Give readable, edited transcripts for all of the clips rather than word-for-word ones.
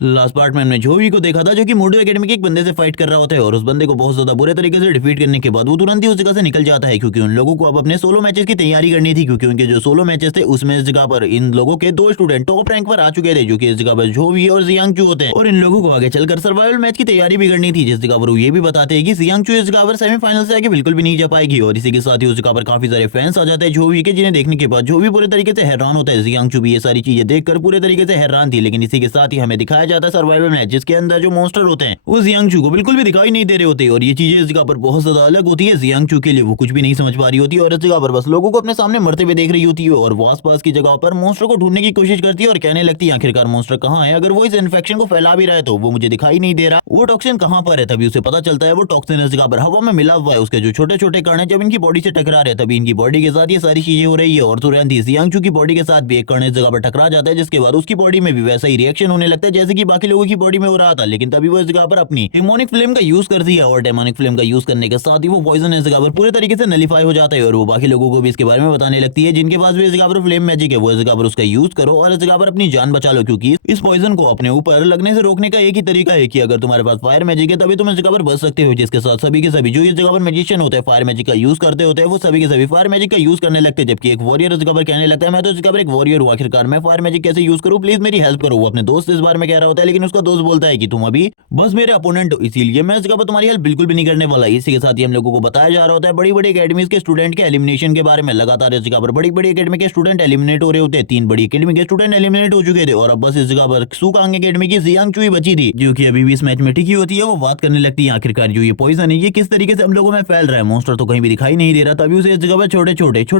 Last part में हमने जोवी को देखा था जो कि मोडू एकेडमी के एक बंदे से फाइट कर रहा होता है और उस बंदे को बहुत ज्यादा बुरे तरीके से डिफीट करने के बाद वो तुरंत ही उस जगह से निकल जाता है क्योंकि उन लोगों को अब अपने सोलो मैचेस की तैयारी करनी थी क्योंकि उनके जो सोलो मैचेस थे उसमें इस जगह पर इन लोगों के दो स्टूडेंट टॉप रैंक पर आ चुके थे जो कि इस जगह पर जोवी और जियांगचू होते हैं और इन लोगों को आगे चलकर सर्वाइवल मैच की तैयारी भी करनी थी जिस जगह पर वो ये भी बताते हैं कि जियांगचू इस जगह पर सेमीफाइनल से आगे बिल्कुल भी नहीं जा पाएगी और इसी के साथ ही उस जगह पर काफी सारे फैंस आ जाते हैं जोवी के जिन्हें देखने के बाद जोवी पूरे तरीके से हैरान होता है। जियांगचू भी ये सारी चीजें देखकर पूरे तरीके से हैरान थी लेकिन इसी के साथ ही हमें दिखाया जाता है सर्वाइवल मैच जिसके अंदर जो मॉन्स्टर होते हैं वो जियांगचू को बिल्कुल भी दिखाई नहीं दे रहे होते और ये चीजें इस जगह पर बहुत ज्यादा अलग होती है। जियांगचू के लिए वो कुछ भी नहीं समझ पा रही होती और इस जगह पर बस लोगों को अपने सामने मरते हुए देख रही होती है और वो आसपास की जगह पर मॉन्स्टर को ढूंढने की कोशिश करती है और कहने लगती है आखिरकार मॉन्स्टर कहाँ है, अगर वो इस इन्फेक्शन को फैला भी रहा है तो वो मुझे दिखाई नहीं दे रहा, वो टॉक्सिन कहाँ पर है। तभी उसे पता चलता है वो टॉक्सिन इस जगह पर हवा में मिला हुआ है, उसके जो छोटे छोटे कण है जब इनकी बॉडी से टकरा रहे तभी इनकी बॉडी के साथ ये सारी चीजें हो रही है और तुरंत ही जियांगचू की बॉडी के साथ भी एक कण इस जगह पर टकरा जाता है जिसके बाद उसकी बॉडी में भी वैसा ही रिएक्शन होने लगता है जैसे कि बाकी लोगों की बॉडी में हो रहा था। लेकिन तभी वो इस जगह पर अपनी डेमोनिक फ्लेम का यूज करती है और डेमोनिक फ्लेम का यूज करने के साथ ही वो पॉइजन इस जगह पर पूरे तरीके से नलीफाई हो जाता है और वो बाकी लोगों को भी इसके बारे में बताने लगती है जिनके पास भी इस जगह पर फ्लेम मैजिक है वो इस जगह पर उसका यूज करो और इस जगह पर अपनी जान बचा लो क्योंकि इस पॉइजन को अपने ऊपर लगने से रोकने का एक ही तरीका है कि अगर तुम्हारे पास फायर मैजिक है तभी तुम इस जगह पर बच सकते हो। जिसके साथ सभी के सभी जो इस जगह पर मैजिशियन होते हैं फायर मैजिक का यूज करते होते हैं वो सभी के सभी फायर मैजिक का यूज करने लगते हैं जबकि एक वॉरियर इस जगह पर कहने लगता है मैं तो इस जगह पर एक वॉरियर हूँ, आखिरकार मैं फायर मैजिक कैसे यूज करूँ, प्लीज मेरी हेल्प करो। वो अपने दोस्त इस बारे में कह रहा होता है लेकिन उसका दोस्त बोलता है कि तुम अभी बस मेरे अपोनेंट हो इसीलिए मैं इस जगह पर तुम्हारी हेल्प बिल्कुल भी नहीं करने वाला। इसी के साथ ही हम लोगों को बताया जा रहा होता है बड़ी बड़ी एकेडमीज के स्टूडेंट के एलिमिनेशन के बारे में। लगातार इस जगह पर बड़ी बड़ी एकेडमी के स्टूडेंट एलिमिनेट हो रहे होते हैं, 3 बड़ी एकेडमी के स्टूडेंट एलिमिनेट हो चुके थे और अब बस इस जगह पर सुकांग एकेडमी की जियांगचू ही बची थी जो कि अभी भी इस मैच में टिकी होती है। वो बात करने लगती है आखिरकार जो ये पॉइजन है ये किस तरीके से हम लोगों में फैल रहा है, मॉन्स्टर तो कहीं भी दिखाई नहीं दे रहा। तभी उसे इस जगह पर छोटे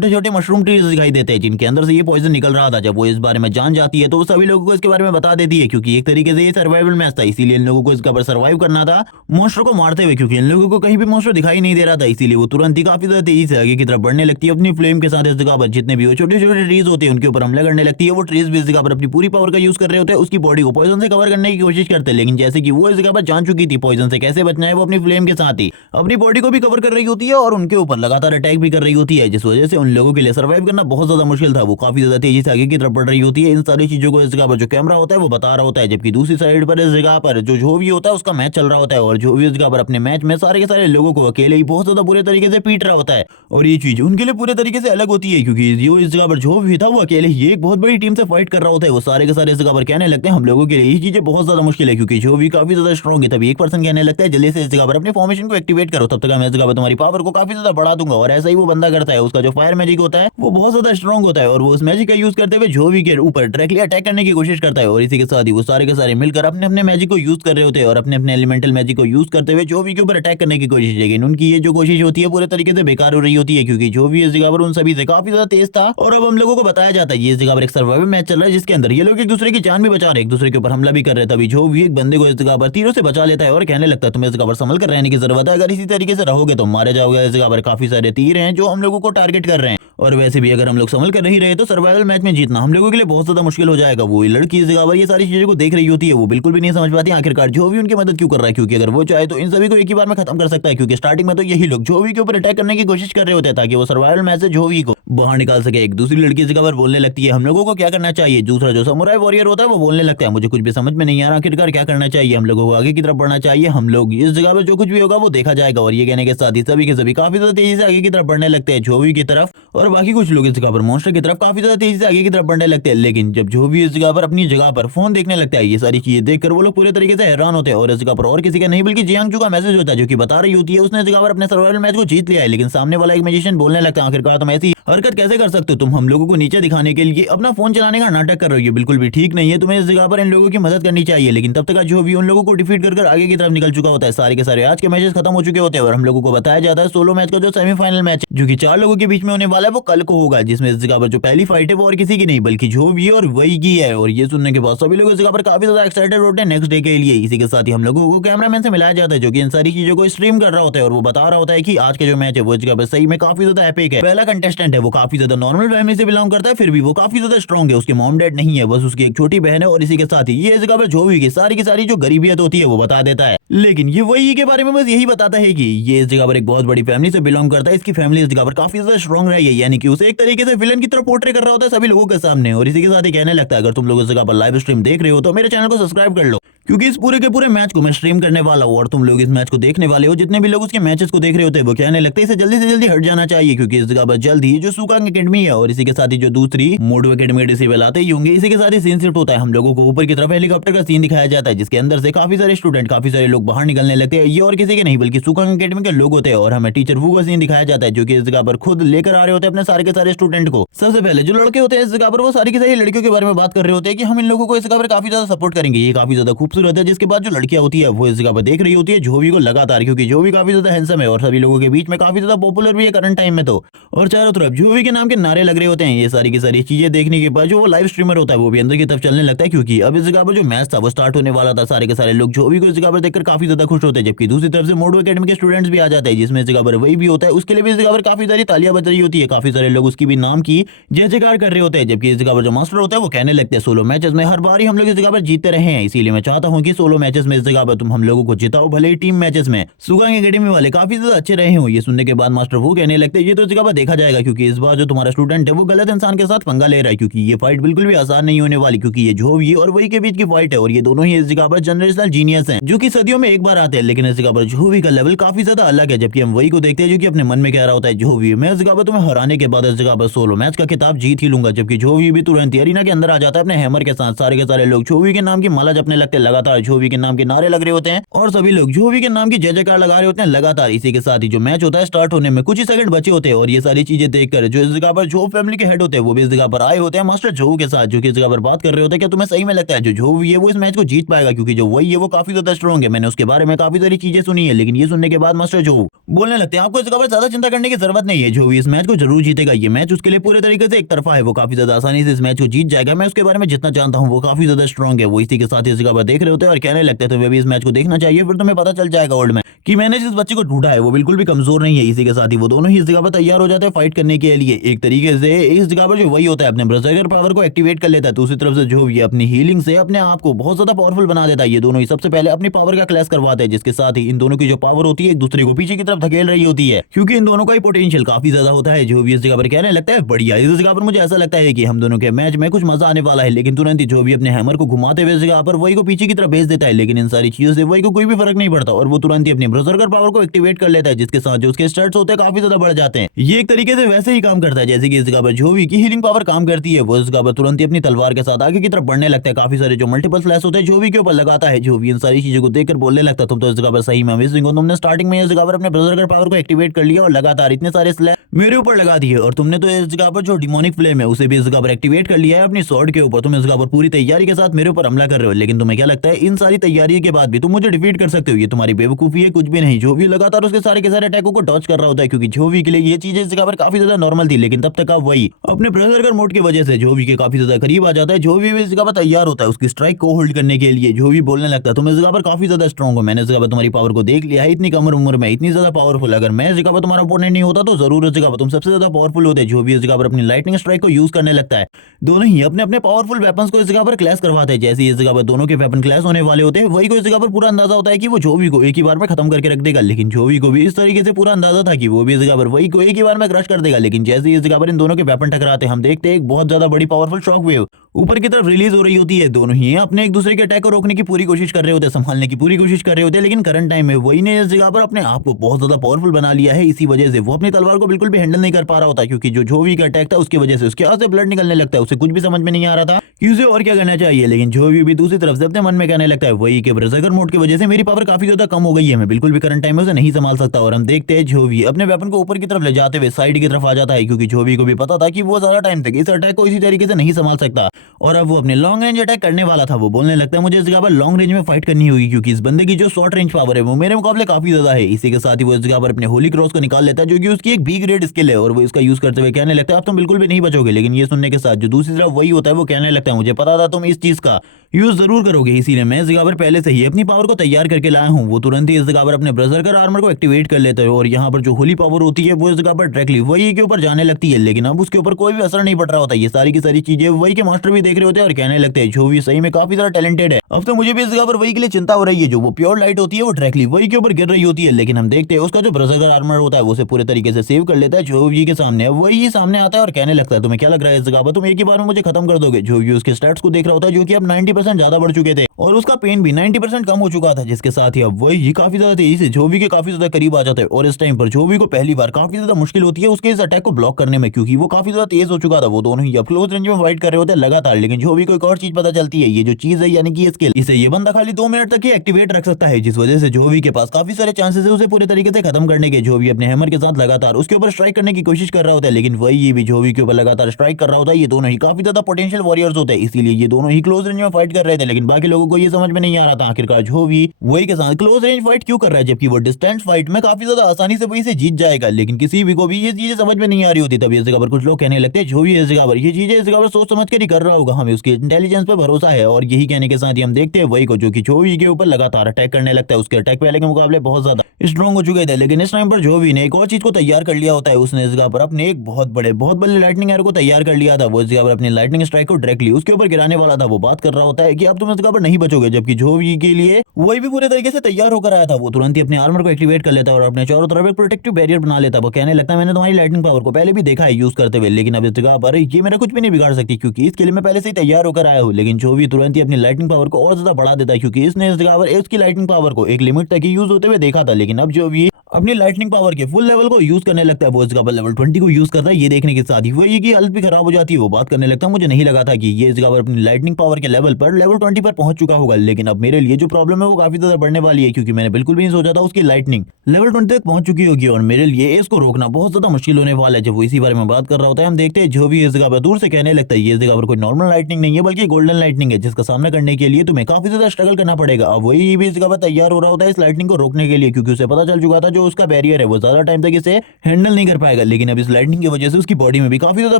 छोटे मशरूम ट्रीज दिखाई देते हैं जिनके अंदर से ये पॉइजन निकल रहा था। जब वो इस बारे में जान जाती है तो वो सभी लोगों को इसके बारे में बता देती है क्योंकि एक तरीके से ये सर्वाइवल मैच था इसीलिए इन लोगों को इसका पर सर्वाइव करना था मॉन्स्टर को मारते हुए क्योंकि इन लोगों को कहीं भी मॉन्स्टर दिखाई नहीं दे रहा था। इसीलिए वो तुरंत ही काफी ज्यादा तेजी से आगे की तरफ बढ़ने लगती है अपनी फ्लेम के साथ। इस जगह पर जितने भी वो छोटे छोटे ट्रीज होते हैं उनके ऊपर हमला करने लगती है। वो ट्रीज भी इस जगह पर अपनी पूरी पावर का यूज कर रहे होते हैं, उसकी बॉडी को पॉइजन से कवर करने की कोशिश करते हैं लेकिन जैसे कि वो इस जगह पर जान चुकी थी पॉइजन से कैसे बचना है वो अपनी फ्लेम के साथ ही अपनी बॉडी को भी कवर कर रही होती है और उनके ऊपर लगातार अटैक भी कर रही होती है जिस वजह से उन लोगों के लिए सर्वाइव करना बहुत ज्यादा मुश्किल था। वो काफी ज्यादा तेजी से आगे की तरफ बढ़ रही होती है। इन सारी चीजों को इस जगह पर जो कैमरा होता है वो बता रहा होता है जबकि दूसरी साइड पर इस जगह पर जो भी होता है उसका मैच चल रहा होता है और जो भी इस जगह पर अपने मैच में सारे के सारे लोगों को अकेले ही बहुत ज्यादा बुरे तरीके से पीट रहा होता है और ये चीज उनके लिए पूरे तरीके से अलग होती है क्योंकि जो इस जगह पर जो भी था वो अकेले ही एक बहुत बड़ी टीम से फाइट कर रहा होता है। वो सारे के सारे इस जगह पर कहने लगते हैं हम लोगों के लिए ये चीजें बहुत ज्यादा मुश्किल है क्योंकि जो भी काफी ज्यादा स्ट्रॉन्ग है। तभी एक पर्सन कहने लगता है जल्दी से इस जगह पर अपनी फॉर्मेशन को एक्टिवेट करो तब तक मैं इस जगह पर तुम्हारी पावर को काफी ज्यादा बढ़ा दूंगा और ऐसा ही वो बंदा करता है। उसका जो फायर मैजिक होता है वो बहुत ज्यादा स्ट्रॉन्ग होता है और वो उस मैजिक का यूज करते हुए जो भी के ऊपर डायरेक्टली अटैक करने की कोशिश करता है और इसी के साथ ही वो सारे के सारे मिलकर अपने अपने मैजिक को यूज कर रहे होते हैं और अपने अपने एलिमेंटल मैजिक को यूज करते हुए जो भी के ऊपर अटैक करने की कोशिश। लेकिन उनकी ये जो कोशिश होती है पूरे तरीके से बेकार हो रही होती है क्योंकि जो भी इस जगह पर उन सभी से काफी ज्यादा तेज था। और अब हम लोगों को बताया जाता है ये इस जगह पर एक सर्वाइवल मैच चल रहा है जिसके अंदर ये लोग एक दूसरे की जान भी बचा रहे, एक दूसरे के ऊपर हमला भी कर रहे हैं। तभी जो भी एक बंदे को इस जगह पर तीरों से बचा लेता है और कहने लगता है तुम्हें इस जगह पर संभल कर रहने की जरूरत है, अगर इसी तरीके से रहोगे तो मारे जाओगे। इस जगह पर काफी सारे तीर हैं जो हम लोगों को टारगेट कर रहे हैं और वैसे भी अगर हम लोग संभल कर नहीं रहे तो सर्वाइवल मैच में जीतना हम लोगों के लिए बहुत ज्यादा मुश्किल हो जाएगा। वो लड़की इस जगह पर ये सारी चीजों को देख रही होती है, वो बिल्कुल भी नहीं समझ पाती आखिरकार जो भी उनकी मदद क्यों कर रहा है क्योंकि अगर वो चाहे तो इन सभी को एक ही बार में खत्म कर सकता है क्योंकि स्टार्टिंग में तो यही लोग जोवी के ऊपर अटैक करने की कोशिश कर रहे होते हैं ताकि वो सर्वाइवल मैच से जोवी को बाहर निकाल सके। एक दूसरी लड़की इस जगह पर बोलने लगती है हम लोगों को क्या करना चाहिए। दूसरा जो समुराई वॉरियर होता है वो बोलने लगता है मुझे कुछ भी समझ में नहीं आ रहा, आखिरकार क्या करना चाहिए, हम लोगों को आगे की तरफ बढ़ना चाहिए, हम लोग इस जगह पर जो कुछ भी होगा वो देखा जाएगा। और ये कहने के साथ ही सभी के सभी काफी ज्यादा तेजी से आगे की तरफ बढ़ने लगते हैं जोवी की तरफ और बाकी कुछ लोग इस जगह पर मॉन्स्टर की तरफ काफी ज्यादा तेजी से आगे की तरफ बढ़ने लगते हैं। लेकिन जब जो भी इस जगह पर अपनी जगह पर फोन देखने लगता है ये सारी चीजें देखकर वो लोग पूरे तरीके से हैरान होते हैं और इस जगह पर और किसी का नहीं बल्कि जियांगचू का मैसेज होता है जो कि बता रही होती है उसने इस जगह पर अपने सर्वाइवल मैच को जीत लिया है। लेकिन सामने वाला एक मैजिशियन बोलने लगता है आखिरकार तुम ऐसी हरकत कैसे कर सकते हो, तुम हम लोगों को नीचे दिखाने के लिए अपना फोन चलाने का नाटक कर रही हो, बिल्कुल भी ठीक नहीं है, तुम्हें इस जगह पर इन लोगों की मदद करनी चाहिए। लेकिन तब तक जो भी उन लोगों को डिफीट कर आगे की तरफ निकल चुका होता है। सारे के सारे आज के मैचेस खत्म हो चुके होते हैं और हम लोगों को बताया जाता है सोलो मैच का जो सेमीफाइनल मैच जो कि 4 लोगों के बीच में होने वाला है वो कल को होगा, जिसमें इस जगह पर जो पहली फाइट है वो और किसी की नहीं बल्कि जो भी और वही की है। और ये सुनने के बाद सभी लोग इस जगह पर काफी ज्यादा एक्साइटेड होते हैं नेक्स्ट डे के लिए। इसी के साथ ही हम लोगों को कैमरामैन से मिलाया जाता है जो कि इन सारी चीजों को स्ट्रीम कर रहा होता है और वो बता रहा होता है कि आज का जो मैच है वो इस जगह पर सही में काफी ज्यादा एपिक है। पहला कंटेस्टेंट है वो काफी ज्यादा नॉर्मल फैमिली से बिलोंग करता है फिर भी वो काफी ज्यादा स्ट्रॉन्ग है, उसके मॉम डैड नहीं है, बस उसकी एक छोटी बहन है। और इसी के साथ ही ये इस जगह पर जो भी की सारी जो गरीबियत होती है वो बता देता है। लेकिन ये वही के बारे में बस यही बताता है कि ये इस जगह पर एक बहुत बड़ी फैमिली से बिलोंग करता है। इसकी फैमिली इस जगह पर काफी ज्यादा स्ट्रॉन्ग रही है, यानी कि उसे एक तरीके से विलन की तरफ पोर्ट्रे कर रहा होता है सभी लोगों के सामने। और इसी के साथ ही कहने लगता है अगर तुम लोग इस जगह पर लाइव स्ट्रीम देख रहे हो तो मेरे चैनल को सब्सक्राइब कर लो, क्योंकि इस पूरे के पूरे मैच को मैं स्ट्रीम करने वाला हूँ और तुम लोग इस मैच को देखने वाले हो। जितने भी लोग उसके मैचेस को देख रहे होते हैं वो कहने लगते हैं इसे जल्दी से जल्दी हट जाना चाहिए, क्योंकि इस जगह पर जल्द ही जो सुकांग एकेडमी है और इसी के साथ ही जो दूसरी मोडो एकेडमी डिसेबल आते ही होंगे। इसी के साथ ही सीन शिफ्ट होता है, हम लोगों को ऊपर की तरफ हेलीकॉप्टर का सीन दिखाया जाता है, जिसके अंदर से काफी सारे स्टूडेंट काफी सारे लोग बाहर निकलने लगते हैं। ये और किसी के नहीं बल्कि सुकांग एकेडमी के लोग होते हैं और हमें टीचर वू का सीन दिखाया जाता है, जो कि इस जगह पर खुद लेकर आ रहे होते हैं अपने सारे के सारे स्टूडेंट को। सबसे पहले जो लड़के होते हैं इस जगह पर वो सारी की सारी लड़कियों के बारे में बात कर रहे होते हैं कि हम इन लोगों को इस जगह पर काफी ज्यादा सपोर्ट करेंगे, ये काफी ज्यादा खूबसूरत है। जिसके बाद जो लड़कियां होती है वो इस जगह पर देख रही होती है जोवी को लगातार, क्योंकि जोवी काफी ज्यादा हैंडसम है और सभी लोगों के बीच में काफी ज्यादा पॉपुलर भी है करंट टाइम में तो। और चारों तरफ जोवी के नाम के नारे लग रहे होते हैं। ये सारी की सारी चीजें देखने के बाद जो वो लाइव स्ट्रीमर होता है वो भी अंदर की तरफ चलने लगता है, क्योंकि अब इस जगह पर जो मैच था वो स्टार्ट होने वाला था। सारे के सारे लोग जोवी को इस जगह पर देखकर काफी ज्यादा खुश होते हैं, जबकि दूसरी तरफ से मोडो एकेडमी के स्टूडेंट्स भी आ जाते हैं, जिसमें इस जगह पर वही भी होता है। उसके लिए भी इस जगह पर काफी सारी तालियां बज रही होती है, काफी सारे लोग उसकी भी नाम की जय जयकार कर रहे होते हैं। जबकि इस जगह पर जो मास्टर होता है वो कहने लगते हैं सोलो मैचेस में हर बार ही हम लोग इस जगह पर जीतते रहे हैं, इसीलिए मैं चाहता हूं कि सोलो मैचेस में इस जगह पर तुम हम लोगों को जिताओ, भले ही टीम मैचेस में सुगांग एकेडमी वाले काफी ज्यादा अच्छे रहे हो। ये सुनने के बाद मास्टर वो कहने लगते हैं ये तो इस जगह पर देखा जाएगा, क्योंकि इस बार जो तुम्हारा स्टूडेंट है वो गलत इंसान के साथ पंगा ले रहा है, क्योंकि ये फाइट बिल्कुल भी आसान नहीं होने वाली, क्योंकि ये जोवी और वही के बीच की फाइट है और ये दोनों ही इस जगह पर जनरेशनल जीनियस हैं, जो कि सदियों में एक बार आते हैं। लेकिन इस जगह पर जोवी का लेवल काफी ज्यादा अलग है, जबकि हम वही को देखते हैं जो कि अपने मन में कह रहा होता है जोवी मैं इस जगह पर तुम्हें हराने के बाद इस जगह पर सोलो मैच का खिताब जीत ही लूंगा। जबकि जोवी भी तुरंत ही अरीना के अंदर आ जाता है अपने हैमर के साथ। सारे के सारे लोग जोवी के नाम की माला जपने लगते हैं, लगातार जोवी के नाम के नारे लग रहे होते हैं और सभी लोग जोवी के नाम की जय जयकार लगा रहे होते हैं लगातार। इसी के साथ ही जो मैच होता है स्टार्ट होने में कुछ ही सेकंड बचे होते हैं और ये सारी चीजें देखकर जो इस जगह पर जो फैमिली के हेड होते हैं वो भी इस जगह पर आए होते हैं मास्टर जो के साथ, जो कि इस जगह पर बात कर रहे होते हैं क्या तुम्हें सही में लगता है जो जोवी है वो इस मैच को जीत पाएगा, क्योंकि जो वही है वो काफी ज्यादा स्ट्रॉन्ग है। मैंने उसके बारे में काफी सारी चीजें सुनी है, लेकिन ये सुनने के बाद मास्टर जो बोलने लगते हैं आपको इस जगह पर ज्यादा चिंता करने की जरूरत नहीं है, जो इस मैच को जरूर जीतेगा। ये मैच उसके लिए पूरे तरीके से एक तरफा है, वो काफी ज्यादा आसानी से इस मैच को जीत जाएगा। मैं उसके बारे में जितना जानता हूँ वो काफी ज्यादा स्ट्रॉन्ग है। वो इसी के साथ इस जगह पर देख रहे होते हैं और कहने लगते हैं तुम्हें भी इस मैच को देखना चाहिए, फिर तुम्हें पता चल जाएगा ओल्ड में कि मैंने जिस बच्चे को ढूंढा है वो बिल्कुल भी कमजोर नहीं है। इसी के साथ ही वो दोनों ही इस जगह पर तैयार हो जाते हैं फाइट करने के लिए। एक तरीके से इस जगह पर जो वही होता है अपने ब्रजर पावर को एक्टिवेट कर लेता है, दूसरी तरफ से जो ये अपनी हीलिंग से अपने आप को बहुत ज्यादा पावरफुल बना देता है। ये दोनों ही सबसे पहले अपनी पावर का क्लैश करवाते हैं, जिसके साथ ही इन दोनों की जो पावर होती है एक दूसरे को पीछे की तरफ धकेल रही होती है, क्योंकि इन दोनों का ही पोटेंशियल काफी ज्यादा होता है। जो भी इस जगह पर कहने लगता है बढ़िया, इस जगह पर मुझे ऐसा लगता है कि हम दोनों के मैच में कुछ मजा आने वाला है। लेकिन तुरंत ही जो भी अपने हैमर को घुमाते हुए इस जगह पर वही को पीछे की तरफ भेज देता है, लेकिन इन सारी चीजों से वही को कोई भी फर्क नहीं पड़ता और वो तुरंत ही अपनी ब्रजर पावर को एक्टिवेट कर लेता है, जिसके साथ जो उसके स्टैट्स होते हैं काफी ज्यादा बढ़ जाते हैं। ये एक तरीके से वैसे ही काम करता है जैसे कि इस जगह पर जोवी की हीलिंग पावर काम करती है। वो इस जगह पर तुरंत ही अपनी तलवार के साथ आगे की तरफ बढ़ने लगता है, काफी सारे जो मल्टीपल स्लैश होते हैं जोवी के ऊपर लगाता है। जोवी इन सारी चीजों को देखकर बोलने लगता है तुम तो इस जगह पर सही में अमेजिंग हो, तुमने स्टार्टिंग में इस जगह पर अपने ब्रजर पावर को एक्टिवेट कर लिया और लगातार इतने सारे स्लैश मेरे ऊपर लगा दिए, और तुमने तो इस जगह पर जो डिमोनिक फ्लेम है उसे भी इस जगह पर एक्टिवेट कर लिया है अपनी स्वॉर्ड के ऊपर। तुम इस जगह पर पूरी तैयारी के साथ मेरे ऊपर हमला कर रहे हो, लेकिन तुम्हें क्या लगता है इन सारी तैयारी के बाद भी तुम मुझे डिफीट कर सकते हो? ये तुम्हारी बेवकूफी है, कुछ भी नहीं। जो भी लगातार उसके सारे के सारे अटैकों को डॉज कर रहा होता है, क्योंकि जोवी के लिए ये चीजें इस जगह पर काफी ज्यादा नॉर्मल थी। लेकिन तब तक आप वही अपने ब्रजर मोड की वजह से जोवी के काफी ज्यादा करीब आ जाता है। जोवी भी इस जगह पर तैयार होता है उसकी स्ट्राइक को होल्ड करने के लिए। जोवी बोलने लगता है तुम इस जगह पर काफी ज्यादा स्ट्रॉन्ग हो, मैंने इस जगह पर तुम्हारी पावर को देख लिया है, इतनी कम उम्र में इतनी ज्यादा पावरफुल। अगर मैं इस जगह पर तुम्हारा ओपोनेंट नहीं होता तो जरूर इस जगह पर तुम सबसे ज्यादा पावरफुल होते। जो भी इस जगह पर अपनी लाइटनिंग स्ट्राइक को यूज करने लगता है। दोनों ही अपने अपने पावरफुल वेपन्स को इस जगह पर क्लैश करवाते हैं। जैसे इस जगह पर दोनों के वेपन क्लैश होने वाले होते हैं, वही को इस जगह पर पूरा अंदाजा होता है कि वो जोवी को एक ही बार में खत्म करके रख देगा। लेकिन जोवी को भी इस तरीके से पूरा अंदाजा था कि वो भी इस जगह पर वही को एक ही बार में क्रश कर देगा। लेकिन जैसे इस जगह पर इन दोनों के वेपन टकराते हैं, हम देखते हैं एक बहुत ज्यादा बड़ी पावरफुल शॉक वेव ऊपर की तरफ रिलीज हो रही होती है। दोनों ही अपने एक दूसरे के अटैक को रोकने की पूरी कोशिश कर रहे होते हैं, संभालने की पूरी कोशिश कर रहे होते हैं। लेकिन करंट टाइम में वही ने इस जगह पर अपने आप को बहुत ज्यादा पावरफुल बना लिया है। इसी वजह से वो अपनी तलवार को बिल्कुल भी हैंडल नहीं कर पा रहा होता, क्योंकि जो जोवी का अटैक था उसकी वजह से उसके हाथ से ब्लड निकलने लगता है। उसे कुछ भी समझ में नहीं आ रहा था कि उसे और क्या करना चाहिए। लेकिन जोवी भी दूसरी तरफ से अपने मन में कहने लगता है वही के ब्रजर मोड की वजह से मेरी पावर काफी ज्यादा कम हो गई है, मैं बिल्कुल भी करंट टाइम में उसे नहीं संभाल सकता। और हम देखते हैं जोवी अपने वेपन को ऊपर की तरफ ले जाते हुए साइड की तरफ आ जाता है, क्योंकि जोवी को भी पता था कि वो ज्यादा टाइम तक इस अटैक को इसी तरीके से नहीं संभाल सकता और अब वो अपने लॉन्ग रेंज अटैक करने वाला था। वो बोलने लगता है मुझे इस जगह पर लॉन्ग रेंज में फाइट करनी होगी, क्योंकि इस बंदे की जो शॉर्ट रेंज पावर है वो मेरे मुकाबले काफी ज्यादा है। इसी के साथ ही वो इस जगह पर अपने होली क्रॉस को निकाल लेता है, जो कि उसकी एक बी ग्रेड स्किल है और वो इसका यूज करते हुए कहने लगता है आप तुम बिल्कुल भी नहीं बचोगे। लेकिन ये सुनने के साथ जो दूसरी तरफ वही होता है वो कहने लगता है मुझे पता था तुम इस चीज का यूज जरूर करोगे, इसीलिए मैं इस जगह पर पहले से ही अपनी पावर को तैयार करके लाया हूं। वो तुरंत ही इस जगह पर अपने ब्रजर आर्मर को एक्टिवेट कर लेते हैं और यहाँ पर जो होली पावर होती है वो इस जगह पर डायरेक्टली वही के ऊपर जाने लगती है। लेकिन अब उसके ऊपर कोई भी असर नहीं पड़ रहा होता। ये सारी की सारी चीजें वही के मास्टर भी देख रहे होते हैं और कहने लगते हैं जो भी सही में काफी ज्यादा टैलेंटेड है। अब तो मुझे भी इस जगह पर वही के लिए चिंता हो रही है, जो वो प्योर लाइट होती है वो डायरेक्टली वही के ऊपर गिर रही होती है। लेकिन हम देखते हैं उसका जो ब्रजर आर्मर होता है वो उसे पूरे तरीके से सेव कर लेता है जो भी के सामने। वही सामने आता है और कहने लगता है तुम्हें क्या लग रहा है इस जगह पर तुम एक ही बार में मुझे खत्म कर दोगे। जो भी उसके स्टैट्स को देख रहा होता है जो कि अब 90% ज्यादा बढ़ चुके थे और उसका पेन भी 90% कम हो चुका था, जिसके साथ ही अब वही काफी ज्यादा तेजी से जोवी के काफी ज्यादा करीब आ जाता है। और इस टाइम पर जोवी को पहली बार काफी ज्यादा मुश्किल होती है उसके इस अटैक को ब्लॉक करने में, क्योंकि वो काफी ज्यादा तेज हो चुका था। वो दोनों ही अब क्लोज रेंज में फाइट कर रहे होते हैं लगातार। लेकिन जोवी को एक और चीज पता चलती है, ये जो चीज है यानी कि ये स्किल, इसे ये बंदा खाली 2 मिनट तक ही एक्टिवेट रख सकता है, जिस वजह से जोवी के पास काफी सारे चांसेस है उसे पूरे तरीके से खत्म करने के। जोवी अपने हैमर के साथ लगातार उसके ऊपर स्ट्राइक करने की कोशिश कर रहा होता है, लेकिन वही भी जोवी के ऊपर लगातार स्ट्राइक कर रहा होता है। ये दोनों ही काफी ज्यादा पोटेंशियल वॉरियर्स होते हैं, इसीलिए ये दोनों ही क्लोज रेंज में फाइट कर रहे थे। लेकिन बाकी लोगों को ये समझ में नहीं आ रहा था आखिरकार जोवी वही के साथ क्लोज रेंज फाइट क्यों कर रहा है, जबकि वो डिस्टेंस फाइट में काफी ज्यादा आसानी से वही से जीत जाएगा। लेकिन किसी भी को भी ये चीजें समझ में नहीं आ रही होती। तब इस जगह पर कुछ लोग कहने लगते हैं जोवी इस जगह पर ये चीजें इस जगह पर सोच समझ कर ही कर रहा होगा, हमें उसकी इंटेलिजेंस पर भरोसा है। और यही कहने के साथ ही हम देखते हैं वही को जो कि जोवी के ऊपर लगातार अटैक करने लगता है। उसके अटैक पहले के मुकाबले बहुत ज्यादा स्ट्रॉन्ग हो चुके थे, लेकिन इस टाइम पर जोवी ने एक और चीज को तैयार कर लिया होता है। उसने इस जगह पर अपने एक बहुत बड़े लाइटनिंग एरो को तैयार कर लिया था। वो इस जगह पर अपनी लाइटनिंग स्ट्राइक को डायरेक्टली उसके ऊपर गिराने वाला था। वो बात कर रहा होता है कि अब तुम इस जगह पर नहीं बचोगे, जबकि जोवी के लिए वही भी पूरे तरीके से तैयार होकर आया था। वो तुरंत ही अपने आर्मर को एक्टिवेट कर लेता है और अपने चारों तरफ एक प्रोटेक्टिव बैरियर बना लेता है। वो कहने लगता है मैंने तुम्हारी लाइटनिंग पावर को पहले भी देखा है यूज करते हुए, लेकिन अब इस जगह पर ये मेरा कुछ भी नहीं बिगाड़ सकती, क्योंकि इसके लिए मैं पहले से ही तैयार होकर आया हूँ। लेकिन जोवी तुरंत ही अपनी लाइटनिंग पावर को और ज्यादा बढ़ा देता है, क्योंकि इसने इस जगह पर इसकी लाइटनिंग पावर को एक लिमिट तक ही यूज होते हुए देखा था। लेकिन अब जो भी अपनी लाइटनिंग पावर के फुल लेवल को यूज करने लगता है, वो इस जगह पर लेवल 20 को यूज करता है। ये देखने के साथ ही वही की हालत भी खराब हो जाती है। वो बात करने लगता है मुझे नहीं लगा था कि ये इस जगह पर अपनी लाइटनिंग पावर के लेवल पर लेवल 20 पर पहुंच चुका होगा, लेकिन अब मेरे लिए जो प्रॉब्लम है वो काफी ज्यादा बढ़ने वाली है, क्योंकि मैंने बिल्कुल भी नहीं सोचा था उसकी लाइटनिंग लेवल 20 तक पहुंच चुकी होगी और मेरे लिए इसको रोकना बहुत ज्यादा मुश्किल होने वाला है। जब वो इसी बारे में बात कर रहा होता है हम देखते हैं जो भी इस जगह पर दूर से कहने लगता है ये इस जगह पर कोई नॉर्मल लाइटनिंग नहीं है बल्कि गोल्डन लाइटनिंग है, जिसका सामना करने के लिए तुम्हें काफी ज्यादा स्ट्रगल करना पड़ेगा। अब वही भी इस जगह पर तैयार हो रहा होता है इस लाइटनिंग को रोकने के लिए, क्योंकि उसे पता चल चुका था जो उसका बैरियर है वो ज्यादा टाइम तक इसे हैंडल नहीं कर पाएगा। लेकिन अब इस लाइटनिंग की वजह से उसकी बॉडी में भी काफी ज्यादा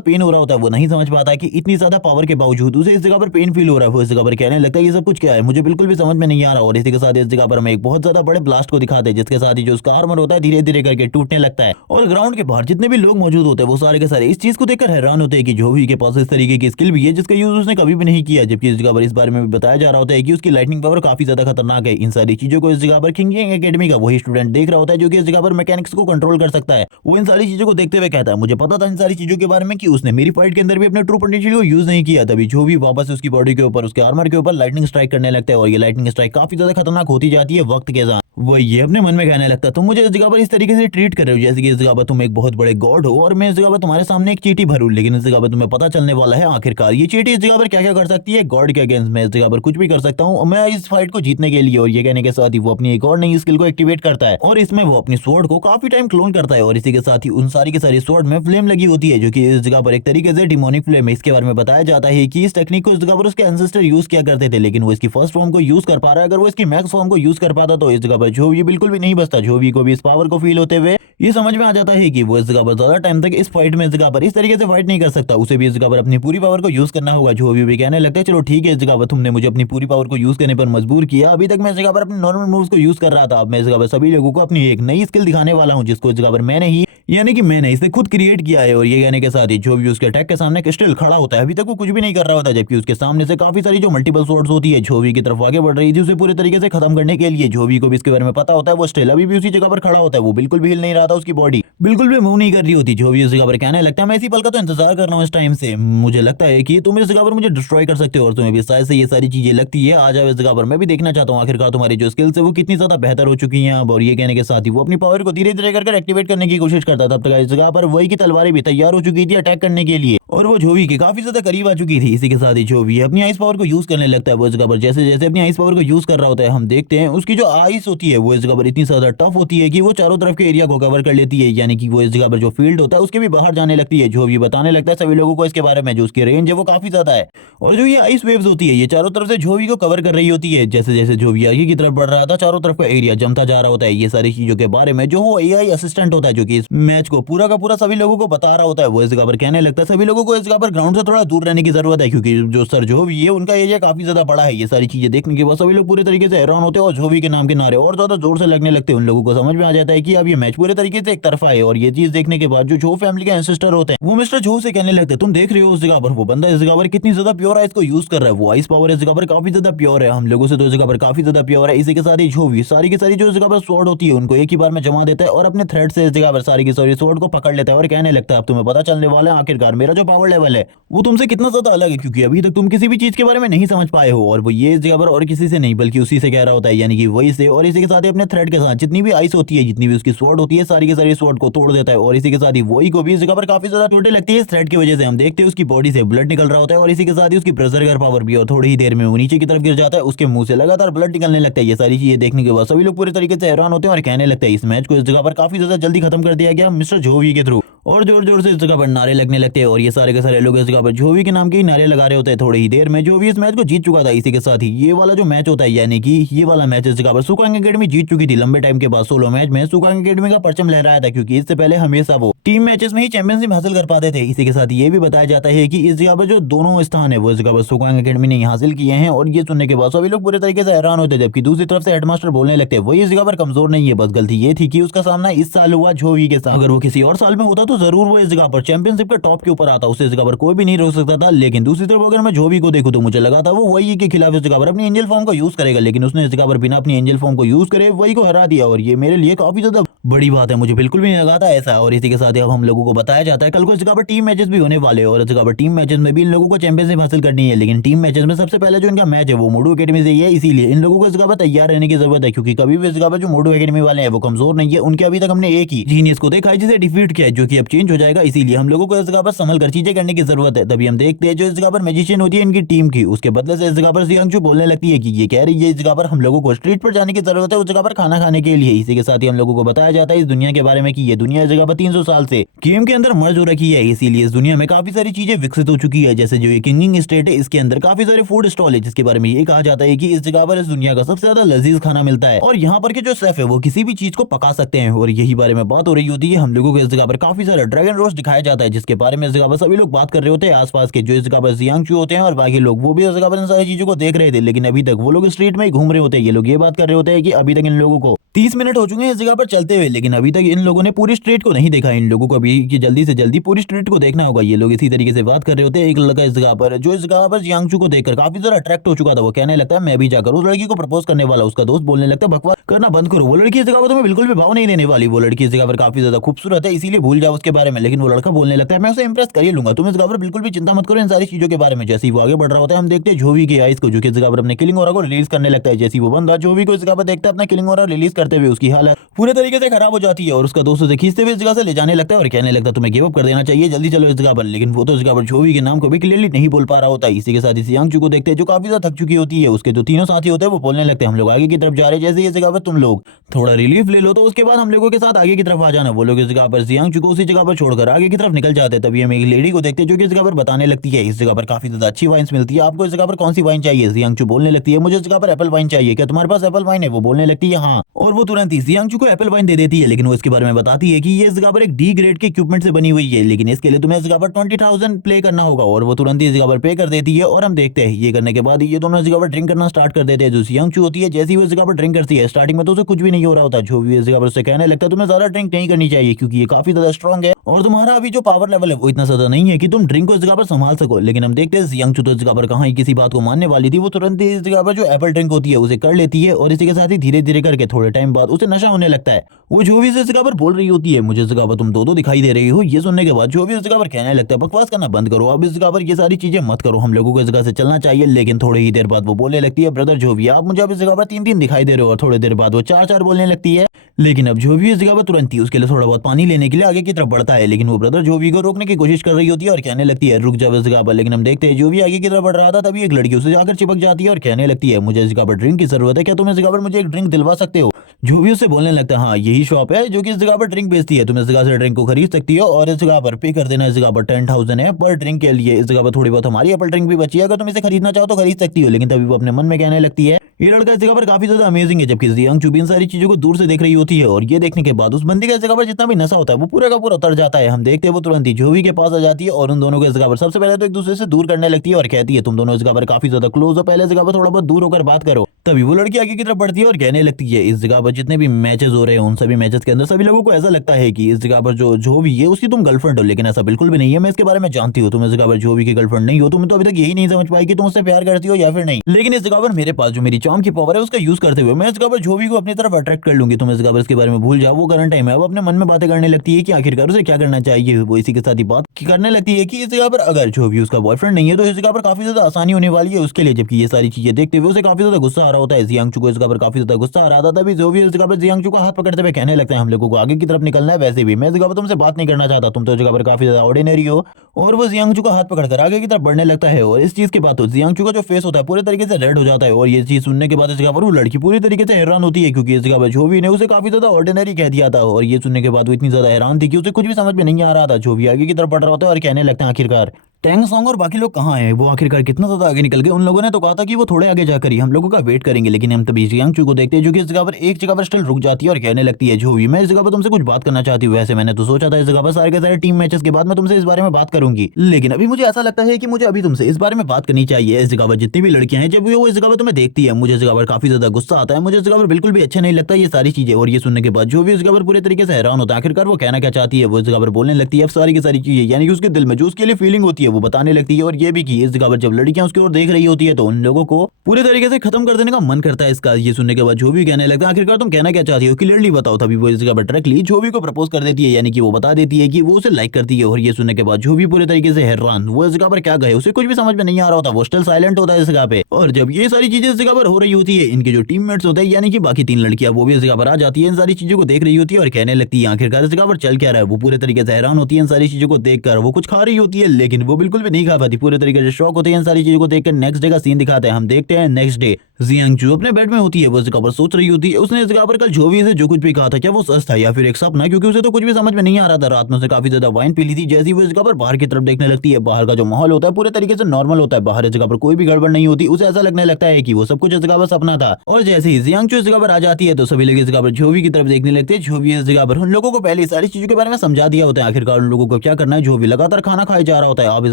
पेन हो रहा होता है। वो नहीं समझ पाता है कि इतनी ज्यादा पावर के बावजूद उसे इस जगह पर पेन फील हो रहा है। वो इस जगह पर कहने लगता है ये सब कुछ क्या है, मुझे बिल्कुल भी समझ में नहीं आ रहा। और इसी के साथ इस जगह पर हमें एक बहुत ज्यादा बड़े ब्लास्ट को दिखाते हैं, जिसके साथ ही जो उसका आर्मर होता है धीरे धीरे करके टूटने लगता है और ग्राउंड के बाहर जितने भी लोग मौजूद होते हैं वो सारे के सारे इस चीज को देखकर हैरान होते हैं कि जोवी के पास इस तरीके की स्किल भी है जिसका यूज उसने कभी भी नहीं किया। जबकि इस जगह पर इस बारे में भी बताया जा रहा होता है कि उसकी लाइटनिंग पावर काफी ज्यादा खतरनाक है। इन सारी चीजों को इस जगह पर किंग एकेडमी का वही स्टूडेंट देख रहा होता है जो कि इस जगह पर मैकेनिक्स को कंट्रोल कर सकता है। वो इन सारी चीजों को देखते हुए कहता है मुझे पता था इन सारी चीजों के बारे में कि उसने मेरी फाइट के अंदर भी अपने ट्रू पोटेंशियल को यूज नहीं किया। तभी जो भी वापस उसकी बॉडी के ऊपर उसके आर्मर के ऊपर लाइटनिंग स्ट्राइक करने लगता है और ये लाइटनिंग स्ट्राइक काफी ज्यादा खतरनाक होती जाती है वक्त के साथ। वो ये अपने मन में कहने लगता तुम मुझे इस जगह पर इस तरीके से ट्रीट कर रहे हो जैसे कि इस जगह पर तुम एक बहुत बड़े गॉड हो और मैं इस जगह पर तुम्हारे सामने एक चीटी भरूं। लेकिन इस जगह पर तुम्हें पता चलने वाला है आखिरकार ये चीटी इस जगह पर क्या क्या कर सकती है गॉड के अगेंस्ट। मैं इस जगह पर कुछ भी कर सकता हूँ मैं इस फाइट को जीतने के लिए। और ये कहने के साथ ही वो अपनी एक और नई स्किल को एक्टिवेट करता है और इसमें वो अपनी स्वॉर्ड को काफी टाइम क्लोन करता है और इसी के साथ ही उन सारी की सारी स्वॉर्ड में फ्लेम लगी होती है जो कि इस जगह पर एक तरीके से डिमोनिक फ्लेम है। इसके बारे में बताया जाता है कि इस टेक्निक को इस जगह पर उसके एंसेस्टर यूज किया करते थे, लेकिन वो इसकी फर्स्ट फॉर्म को यूज कर पा रहा है। अगर वो इसकी मैक्स फॉर्म को यूज कर पाता तो इस जगह पर जो ये बिल्कुल भी नहीं बचता। जोवी को भी इस पावर को फील होते हुए ये समझ में आ जाता है कि वो इस जगह पर ज्यादा टाइम तक इस फाइट में इस जगह पर इस तरीके से फाइट नहीं कर सकता, उसे भी इस जगह पर अपनी पूरी पावर को यूज करना होगा। जोवी भी कहने लगता है चलो ठीक है इस जगह पर तुमने मुझे अपनी पूरी पावर को यूज करने पर मजबूर किया। अभी तक मैं इस जगह पर अपने नॉर्मल मूव्स को यूज कर रहा था, अब मैं इस जगह पर सभी लोगों को अपनी एक नई स्किल दिखाने वाला हूं जिसको इस जगह पर मैंने ही यानी कि मैंने इसे खुद क्रिएट किया है। और ये कहने के साथ ही जो भी उसके अटैक के सामने क्रिस्टल खड़ा होता है अभी तक वो कुछ भी नहीं कर रहा होता, जबकि उसके सामने से काफी सारी जो मल्टीपल स्वॉर्ड्स होती है जोवी की तरफ आगे बढ़ रही थी उसे पूरे तरीके से खत्म करने के लिए। जोवी को भी इसके बारे में पता होता है। वो स्टिल अभी भी उसी जगह पर खड़ा होता है, वो बिल्कुल भी हिल नहीं रहा था, उसकी बॉडी बिल्कुल भी मूव नहीं कर रही होती। जोवी उस जगह पर कहने लगता है मैं इसी पल का तो इंतजार कर रहा हूँ इस टाइम से, मुझे लगता है कि तुम इस जगह पर मुझे डिस्ट्रॉय कर सकते हो और तुम्हें भी शायद से ये सारी चीजें लगती है। आ जाओ इस जगह पर, मैं भी देखना चाहता हूँ आखिरकार तुम्हारी जो स्किल्स है वो कितनी ज्यादा बेहतर हो चुकी हैं अब। और ये कहने के साथ ही वो अपनी पावर को धीरे धीरे करके एक्टिवेट करने की कोशिश करता था। तब तक इस जगह पर वही की तलवारें भी तैयार हो चुकी थी अटैक करने के लिए और वो जोवी के काफी ज्यादा करीब आ चुकी थी। इसी के साथ ही जोवी अपनी आइस पावर को यूज करने लगता है। वो इस जगह पर जैसे जैसे अपनी आइस पावर को यूज कर रहा होता है हम देखते हैं उसकी जो आइस होती है वो इस जगह पर इतनी ज्यादा टफ होती है कि वो चारों तरफ के एरिया को कवर कर लेती है, यानी कि वो इस जगह पर जो फील्ड होता है उसके भी बाहर जाने लगती है। जो भी बताने लगता है सभी लोगों को इसके बारे में जो उसकी रेंज है वो काफी ज्यादा है और जो ये आइस वेव्स होती है ये चारों तरफ से जोवी को कवर कर रही होती है। जैसे जैसे जोवी आगे की तरफ बढ़ रहा था चारों तरफ का एरिया जमता जा रहा होता है। ये सारी चीजों के बारे में जो वो एआई असिस्टेंट होता है जो कि इस मैच को पूरा का पूरा सभी लोगों को बता रहा होता है वो इस जगह पर कहने लगता है सभी लोगों लोगों को इस जगह पर ग्राउंड से थोड़ा दूर रहने की जरूरत है, क्योंकि जो सर जोवी है उनका एरिया काफी ज्यादा बड़ा है। ये सारी चीजें देखने के बाद सभी लोग पूरे तरीके से हैरान होते हैं और जोवी के नाम के नारे और ज्यादा जोर से लगने लगते हैं। उन लोगों को समझ में आ जाता है कि अब ये मैच पूरे तरीके से एक तरफा है। और ये चीज देखने के बाद जो झो फैमिली के एंसेस्टर होते हैं वो मिस्टर झो से कहने लगते हैं, तुम देख रहे हो उस जगह पर वो बंदा इस जगह पर कितनी ज्यादा प्योर आइस को यूज कर रहा है, वो आइस पावर इस जगह पर काफी ज्यादा प्योर है, हम लोगों से तो इस जगह पर काफी ज्यादा प्योर है। इसी के साथ ही झो भी सारी की सारी जो इस जगह पर स्वॉर्ड होती है उनको एक ही बार में जमा देता है और अपने थ्रेड से इस जगह पर सारी की सारी स्वॉर्ड को पकड़ लेता है और कहने लगता है, अब तुम्हें पता चलने वाला है आखिरकार मेरा जो पावर लेवल है वो तुमसे कितना ज्यादा अलग है, क्योंकि अभी तक तुम किसी भी चीज के बारे में नहीं समझ पाए हो। और वो ये इस जगह पर और किसी से नहीं बल्कि उसी से कह रहा होता है, यानी कि वही से। और इसी के साथ ही अपने थ्रेड के साथ जितनी भी आइस होती है, जितनी भी उसकी स्वॉर्ड होती है, सारी की सारी स्वॉर्ड को तोड़ देता है। और इसी के साथ ही वही को भी इस जगह पर काफी ज्यादा चोटें लगती है इस थ्रेड की वजह से। हम देखते हैं उसकी बॉडी से ब्लड निकल रहा होता है और इसी के साथ ही उसकी ब्रजर्गर पावर भी, और थोड़ी ही देर में वो नीचे की तरफ गिर जाता है, उसके मुंह से लगातार ब्लड निकलने लगता है। ये सारी चीजें देखने के बाद सभी लोग पूरे तरीके से हैरान होते हैं और कहने लगते हैं इस मैच को इस जगह पर काफी ज्यादा जल्दी खत्म कर दिया गया मिस्टर जोवी के थ्रू। और जोर जोर से इस जगह पर नारे लगने लगते हैं और ये सारे के सारे लोग इस जगह पर जोवी के नाम के ही नारे लगा रहे होते हैं। थोड़ी ही देर में जोवी इस मैच को जीत चुका था। इसी के साथ ही ये वाला जो मैच होता है, यानी कि ये वाला मैच इस जगह पर सुकांग एकेडमी जीत चुकी थी। लंबे टाइम के बाद सोलो मैच में सुकांग एकेडमी का परचम लहराया था, क्योंकि इससे पहले हमेशा वो टीम मैचेस में ही चैंपियनशिप हासिल कर पाते थे। इसी के साथ ये भी बताया जाता है कि इस जगह पर जो दोनों स्थान है वो इस जगह पर सुकांग एकेडमी ने हासिल किए हैं। और ये सुनने के बाद सभी लोग पूरे तरीके से हैरान होते, जबकि दूसरी तरफ से हेडमास्टर बोलने लगते हैं वही इस जगह पर कमजोर नहीं है, बस गलती ये थी कि उसका सामना इस साल हुआ जोवी के साथ। अगर वो किसी और साल में होता तो जरूर वो इस जगह पर चैंपियनशिप के टॉप के ऊपर आता, उसे इस जगह पर कोई भी नहीं रोक सकता था। लेकिन दूसरी तरफ अगर मैं जोवी को देखूं तो मुझे लगा था वो वही के खिलाफ इस जगह पर अपनी एंजल फॉर्म को यूज करेगा, लेकिन उसने इस जगह पर बिना अपनी एंजल फॉर्म को यूज करे वही को हरा दिया। और ये मेरे लिए काफी ज्यादा बड़ी बात है, मुझे बिल्कुल भी नहीं लगा था ऐसा। और इसी के साथ अब हम लोगों को बताया जाता है कल को इस जगह पर टीम मैचेस भी होने वाले हैं और इस जगह पर टीम मैचेस में भी इन लोगों को चैंपियनशिप हासिल करनी है। लेकिन टीम मैचेस में सबसे पहले जो इनका मैच है वो मोडू एकेडमी से ही है, इसीलिए इन लोगों को इस जगह पर तैयार रहने की जरूरत है, क्योंकि कभी भी इस जगह पर जो मोडू एकेडमी वाले हैं वो कमजोर नहीं है। उनके अभी तक हमने एक ही जीनियस को देखा है जिसे डिफीट किया है, जो कि अब चेंज हो जाएगा। इसीलिए हम लोगों को इस जगह पर संभल कर चीजें करने की जरूरत है। तभी हम देखते हैं जो इस जगह पर मैजिशियन होती है इनकी टीम की, उसके बदले से इस जगह पर जियांगचू बोलने लगती है कि ये कह रही है इस जगह पर हम लोगों को स्ट्रीट पर जाने की जरूरत है, उस जगह पर खाना खाने के लिए। इसी के साथ ही हम लोगों को बताया जाता है इस दुनिया के बारे में कि ये दुनिया इस जगह पर 300 साल से गेम के अंदर मर्ज हो रखी है, इसीलिए इस दुनिया में काफी सारी चीजें विकसित हो चुकी है। जैसे जो ये किंगिंग स्टेट है इसके अंदर काफी सारे फूड स्टॉल है, जिसके बारे में ये कहा जाता है कि इस जगह पर इस दुनिया का सबसे ज्यादा लजीज खाना मिलता है और यहाँ पर के जो शेफ है वो किसी भी चीज को पका सकते हैं। और यही बारे में बात हो रही होती है, हम लोगों को इस जगह पर काफी सारा ड्रैगन रोस्ट दिखाया जाता है, जिसके बारे में इस जगह पर सभी लोग बात कर रहे होते हैं। आसपास के जो इस जगह पर जियांगचू होते हैं और बाकी लोग वो भी इस जगह पर इन सारी चीजों को देख रहे थे, लेकिन अभी तक वो लोग स्ट्रीट में ही घूम रहे होते हैं। ये लोग ये बात कर रहे होते हैं कि अभी तक इन लोगों को 30 मिनट हो चुके हैं इस जगह पर चलते हुए, लेकिन अभी तक इन लोगों ने पूरी स्ट्रीट को नहीं देखा। इन लोगों को अभी कि जल्दी से जल्दी पूरी स्ट्रीट को देखना होगा। ये लोग इसी तरीके से बात कर रहे होते हैं। एक लड़का इस जगह पर जो इस जगह पर जियांगचू को देखकर काफी ज्यादा अट्रैक्ट हो चुका था, वो कहने लगता है मैं भी जाकर उस लड़की को प्रपोज करने वाला। उसका दोस्त बोलने लगता है बकवास करना बंद करो, वो लड़की इस जगह पर तुम्हें बिल्कुल भी भाव नहीं देने वाली, वो लड़की इस जगह पर काफी ज्यादा खूबसूरत है, इसीलिए भूल जाओ उसके बारे में। लेकिन वो लड़का बोलने लगता है मैं उसे इंप्रेस कर ही लूंगा, तुम इस जगह पर बिल्कुल भी चिंता मत करो इन सारी चीजों के बारे में। जैसे ही वो आगे बढ़ रहा होता है हम देखते हैं जोवी की आइस को, जो कि इस जगह पर अपने किलिंग ऑरा को रिलीज करने लगता है। जैसे वो बंदा जोवी को इस जगह पर देखता है अपना किलिंग ऑरा रिलीज करते हुए, उसकी हालत पूरे तरीके से खराब हो जाती है और उसका दोस्त उसे खींचते हुए इस जगह से ले जाने लगता है और कहने लगता है तुम्हें गिव अप कर देना चाहिए, जल्दी चलो इस जगह पर। लेकिन वो तो इस जगह पर जोवी के नाम को भी क्लियरली नहीं बोल पा रहा होता है। इसी के साथ ही जियांगचू को देखते हैं जो काफी ज्यादा थक चुकी होती है, उसके जो तीनों साथी होते हैं वो बोलने लगते हैं हम लोग आगे की तरफ जा रहे हैं, जैसे इस जगह पर तुम लोग थोड़ा रिलीफ ले लो तो उसके बाद हम लोगों के साथ आगे की तरफ आ जाना। वो लोग इस जगह पर जियांगचू को उसी जगह पर छोड़कर आगे की तरफ निकल जाते हैं। तभी हम एक लेडी को देखते हैं जो कि इस जगह पर बताने लगती है इस जगह पर काफी ज्यादा अच्छी वाइन्स मिलती है, आपको इस जगह पर कौन सी वाइन चाहिए। जियांगचू बोलने लगती है मुझे इस जगह पर एप्पल वाइन चाहिए, क्या तुम्हारे पास एप्पल वाइन है। वो बोलने लगती है हाँ, और वो तुरंत ही जियांगचू को एप्पल वाइन दे देती है। लेकिन वो इसके बारे में बताती है कि ये इस जगह पर एक डी ग्रेड के इक्विपमेंट से बनी हुई है, लेकिन इसके लिए तुम्हें इस जगह पर 20,000 प्ले करना होगा। और वो तुरंत ही इस जगह पर पे कर देती है और हम देखते हैं ये करने के बाद ये दोनों इस जगह पर ड्रिंक करना स्टार्ट कर देते हैं। जो जियांगचू होती है जैसे ही वो इस जगह पर ड्रिंक करती है, स्टार्टिंग में तो उसे कुछ भी नहीं हो रहा होता, जो भी इस जगह पर उसे कहने लगता है तुम्हें ज्यादा ड्रिंक नहीं करनी चाहिए क्योंकि ये काफी ज्यादा स्ट्रॉन्ग है और तुम्हारा अभी जो पावर लेवल है वो इतना ज्यादा नहीं है कि तुम ड्रिंक को इस जगह पर संभाल सको। लेकिन हम देखते हैं जियांगचू तो इस जगह पर कहां ही किसी बात को मानने वाली थी, वो तुरंत ही इस जगह पर जो एप्पल ड्रिंक होती है उसे कर लेती है और इसी के साथ ही धीरे धीरे करके थोड़े टाइम बाद उसे नशा होने लगता है। वो जो भी इस जगह पर बोल रही होती है मुझे इस जगह पर तुम दो दिखाई दे रही हो, ये सुनने के बाद जो भी इस जगह पर कहने लगता है बकवास करना बंद करो, अब इस जगह पर ये सारी चीजें मत करो, हम लोगों को इस जगह से चलना चाहिए। लेकिन थोड़ी ही देर बाद वो बोलने लगती है ब्रदर जो भी आप मुझे अब इस जगह पर 3-3 दिखाई दे रहे हो, और थोड़ी देर बाद वो 4-4 बोलने लगती है। लेकिन अब जो भी इस जगह पर तुरंत ही उसके लिए थोड़ा बहुत पानी लेने के लिए आगे की तरफ बढ़ता है, लेकिन वो ब्रदर जो भी को रोकने की कोशिश कर रही होती है और कहने लगती है रुक जाओ इस जगह पर। लेकिन हम देखते हैं जो भी आगे की तरफ बढ़ रहा था तभी एक लड़की उसे जाकर चिपक जाती है और कहने लगती है मुझे इस जगह पर ड्रिंक की जरूरत है, क्या तुम इस जगह पर मुझे एक ड्रिंक दिलवा सकते हो। जो भी उससे बोलने लगता है हाँ यही शॉप है जो कि इस जगह पर ड्रिंक बेचती है, तुम इस जगह से ड्रिंक को खरीद सकती हो और इस जगह पर पे कर देना। इस जगह पर 10,000 है पर ड्रिंक के लिए। इस जगह पर थोड़ी बहुत हमारी एप्पल ड्रिंक भी बची है, अगर तुम इसे खरीदना चाहो तो खरीद सकती हो। लेकिन तभी वो अपने मन में कहने लगती है ये लड़का इस जगह पर काफी ज्यादा अमेजिंग है, जबकि जियांग चू इन सारी चीजों को दूर से देख रही होती है। और ये देखने के बाद उस बंदी का इस जगह पर जितना भी नशा होता है वो पूरा का पूरा उतर जाता है। हम देखते हैं वो तुरंत ही जोवी के पास आ जाती है और उन दोनों को इस जगह पर सबसे पहले तो एक दूसरे से दूर करने लगती है और कहती है तुम दोनों इस जगह पर काफी ज्यादा क्लोज हो, पहले इस जगह पर थोड़ा बहुत दूर होकर बात करो। तभी वो लड़की आगे की तरफ बढ़ती है और कहने लगती है इस जगह पर जितने भी मैचेस हो रहे हैं उन सभी मैचेस के अंदर सभी लोगों को ऐसा लगता है कि इस जगह पर जो भी है उसकी तुम गर्लफ्रेंड हो, लेकिन ऐसा बिल्कुल भी नहीं है। मैं इसके बारे में जानती हूँ, तुम इस जगह पर जो भी की गर्लफ्रेंड नहीं हो। तुम तो अभी तक यही नहीं समझ पाई कि तुम उससे प्यार करती हो या फिर नहीं। लेकिन इस जगह पर मेरे पास जो मेरी चार्म की पावर है उसका यूज करते हुए मैं इस जगह पर जोवी को अपनी तरफ अट्रैक्ट कर लूंगी। तुम इस जगह पर इसके बारे में भूल जाओ, वो करंट टाइम है। अब अपने मन में बातें करने लगती है कि आखिरकार उसे क्या करना चाहिए। वो इसी के साथ ही बात करने लगती है कि इस जगह पर अगर जोवी उसका बॉयफ्रेंड नहीं है तो इस जगह पर काफी ज्यादा आसानी होने वाली है उसके लिए। जबकि ये सारी चीजें देखते हुए उसे काफी ज्यादा गुस्सा आ रहा होता है। जियांगचू को इस जगह पर काफी ज्यादा गुस्सा आ रहा था। तभी जोवी इस जगह पर जियांगचू का हाथ पकड़ते हुए कहने लगता है हम लोगों को आगे की तरफ निकलना है, वैसे भी मैं इस जगह पर तुमसे बात नहीं करना चाहता, तुम तो इस जगह पर काफी ज्यादा ऑर्डिनरी हो। और वो जियांगचू का हाथ पकड़कर आगे की तरफ बढ़ने लगता है और इस चीज के बाद तो जियांगचू का जो फेस होता है पूरे तरीके से रेड हो जाता है। और ये चीज सुनने के बाद इस जगह पर वो लड़की पूरी तरीके से हैरान होती है क्योंकि इस जगह पर जोवी ने उसे काफी ज्यादा ऑर्डिनरी कह दिया था। और ये सुनने के बाद वो इतनी ज्यादा हैरान थी कि उसे कुछ भी समझ में नहीं आ रहा था। जोवी आगे की तरफ बढ़ रहा होता है और कहने लगता है आखिरकार टैंग सॉन्ग और बाकी लोग कहाँ हैं, वो आखिरकार कितना ज्यादा आगे निकल गए। उन लोगों ने तो कहा था कि वो थोड़े आगे जाकर ही हम लोगों का वेट करेंगे। लेकिन हम तभी जियांगचू को देखते हैं जो कि इस जगह पर एक जगह पर स्टिल रुक जाती है और कहने लगती है जोवी मैं इस जगह पर तुमसे कुछ बात करना चाहती हूँ। वैसे मैंने तो सोचा था इस जगह पर सारे के सारे टीम मैचेस के बाद मैं तुमसे इस बारे में बात करूंगी, लेकिन अभी मुझे ऐसा लगता है कि मुझे अभी तुमसे इस बारे में बात करनी चाहिए। इस जगह पर जितनी भी लड़कियां हैं जब भी वो इस जगह पर तुम्हें देखती है मुझे इस जगह पर काफी ज्यादा गुस्सा आता है, मुझे इस जगह पर बिल्कुल भी अच्छा नहीं लगता ये सारी चीजें। और ये सुनने के बाद जो भी इस जगह पर पूरे तरीके से हैरान होता है आखिरकार वो कहना क्या चाहती है। वो इस जगह पर बोलने लगती है सारी की सारी चीजें, यानी कि उसके दिल में जो उसके लिए फीलिंग होती है वो बताने लगती है। और ये भी कि इस जगह पर जब लड़कियां उसकी ओर देख रही होती है तो उन लोगों को पूरे तरीके से खत्म कर देने का मन करता है इसका। ये सुनने के बाद जो भी कहने लगता है आखिरकार तुम कहना क्या चाहती हो, क्लियरली बताओ। तभी वो इस जगह पर डायरेक्टली जोवी को प्रपोज कर देती है, यानी कि वो बता देती है कि वो उसे लाइक करती है। और ये सुनने के बाद जो भी पूरे तरीके से हैरान, वो इस जगह पर क्या गए उसे कुछ भी समझ में नहीं आ रहा होता, वो स्टिल साइलेंट होता है इस जगह पे। और जब ये सारी चीजें इस जगह पर हो रही होती है इनके जो टीममेट्स होते हैं यानी कि बाकी 3 लड़कियां वो भी इस जगह पर आ जाती है, इन सारी चीजों को देख रही होती है और कहने लगती है आखिरकार इस जगह पर चल क्या रहा है। वो पूरे तरीके से हैरान होती है इन सारी चीजों को देखकर। वो कुछ खा रही होती है लेकिन वो बिल्कुल भी नहीं खा पाती, पूरे तरीके से शॉक होती है इन सारी चीजों को देखकर। नेक्स्ट डे का सीन दिखाते हैं, हम देखते हैं नेक्स्ट डे जियांगचू अपने बेड में होती है, वो इस जगह पर सोच रही होती है उसने इस जगह पर कल जोवी से जो कुछ भी कहा था क्या वो सच था या फिर एक सपना, क्योंकि उसे तो कुछ भी समझ में नहीं आ रहा था। रात में उसे काफी ज्यादा वाइन पी ली थी। जैसे ही वो इस जगह पर बाहर की तरफ देखने लगती है बाहर का जो माहौल होता है पूरे तरीके से नॉर्मल होता है, बाहर इस जगह पर कोई भी गड़बड़ नहीं होती। उसे ऐसा लगने लगता है कि वो सब कुछ इस जगह पर सपना था। और जैसे ही जियांगचू इस जगह पर आ जाती है तो सभी लोग इस जगह पर जोवी की तरफ देखने लगते हैं। जोवी इस जगह पर उन लोगों को पहले सारी चीजों के बारे में समझा दिया होता है, आखिरकार उन लोगों को क्या करना है। जोवी लगातार खाना खाए जा रहा होता है। अब इस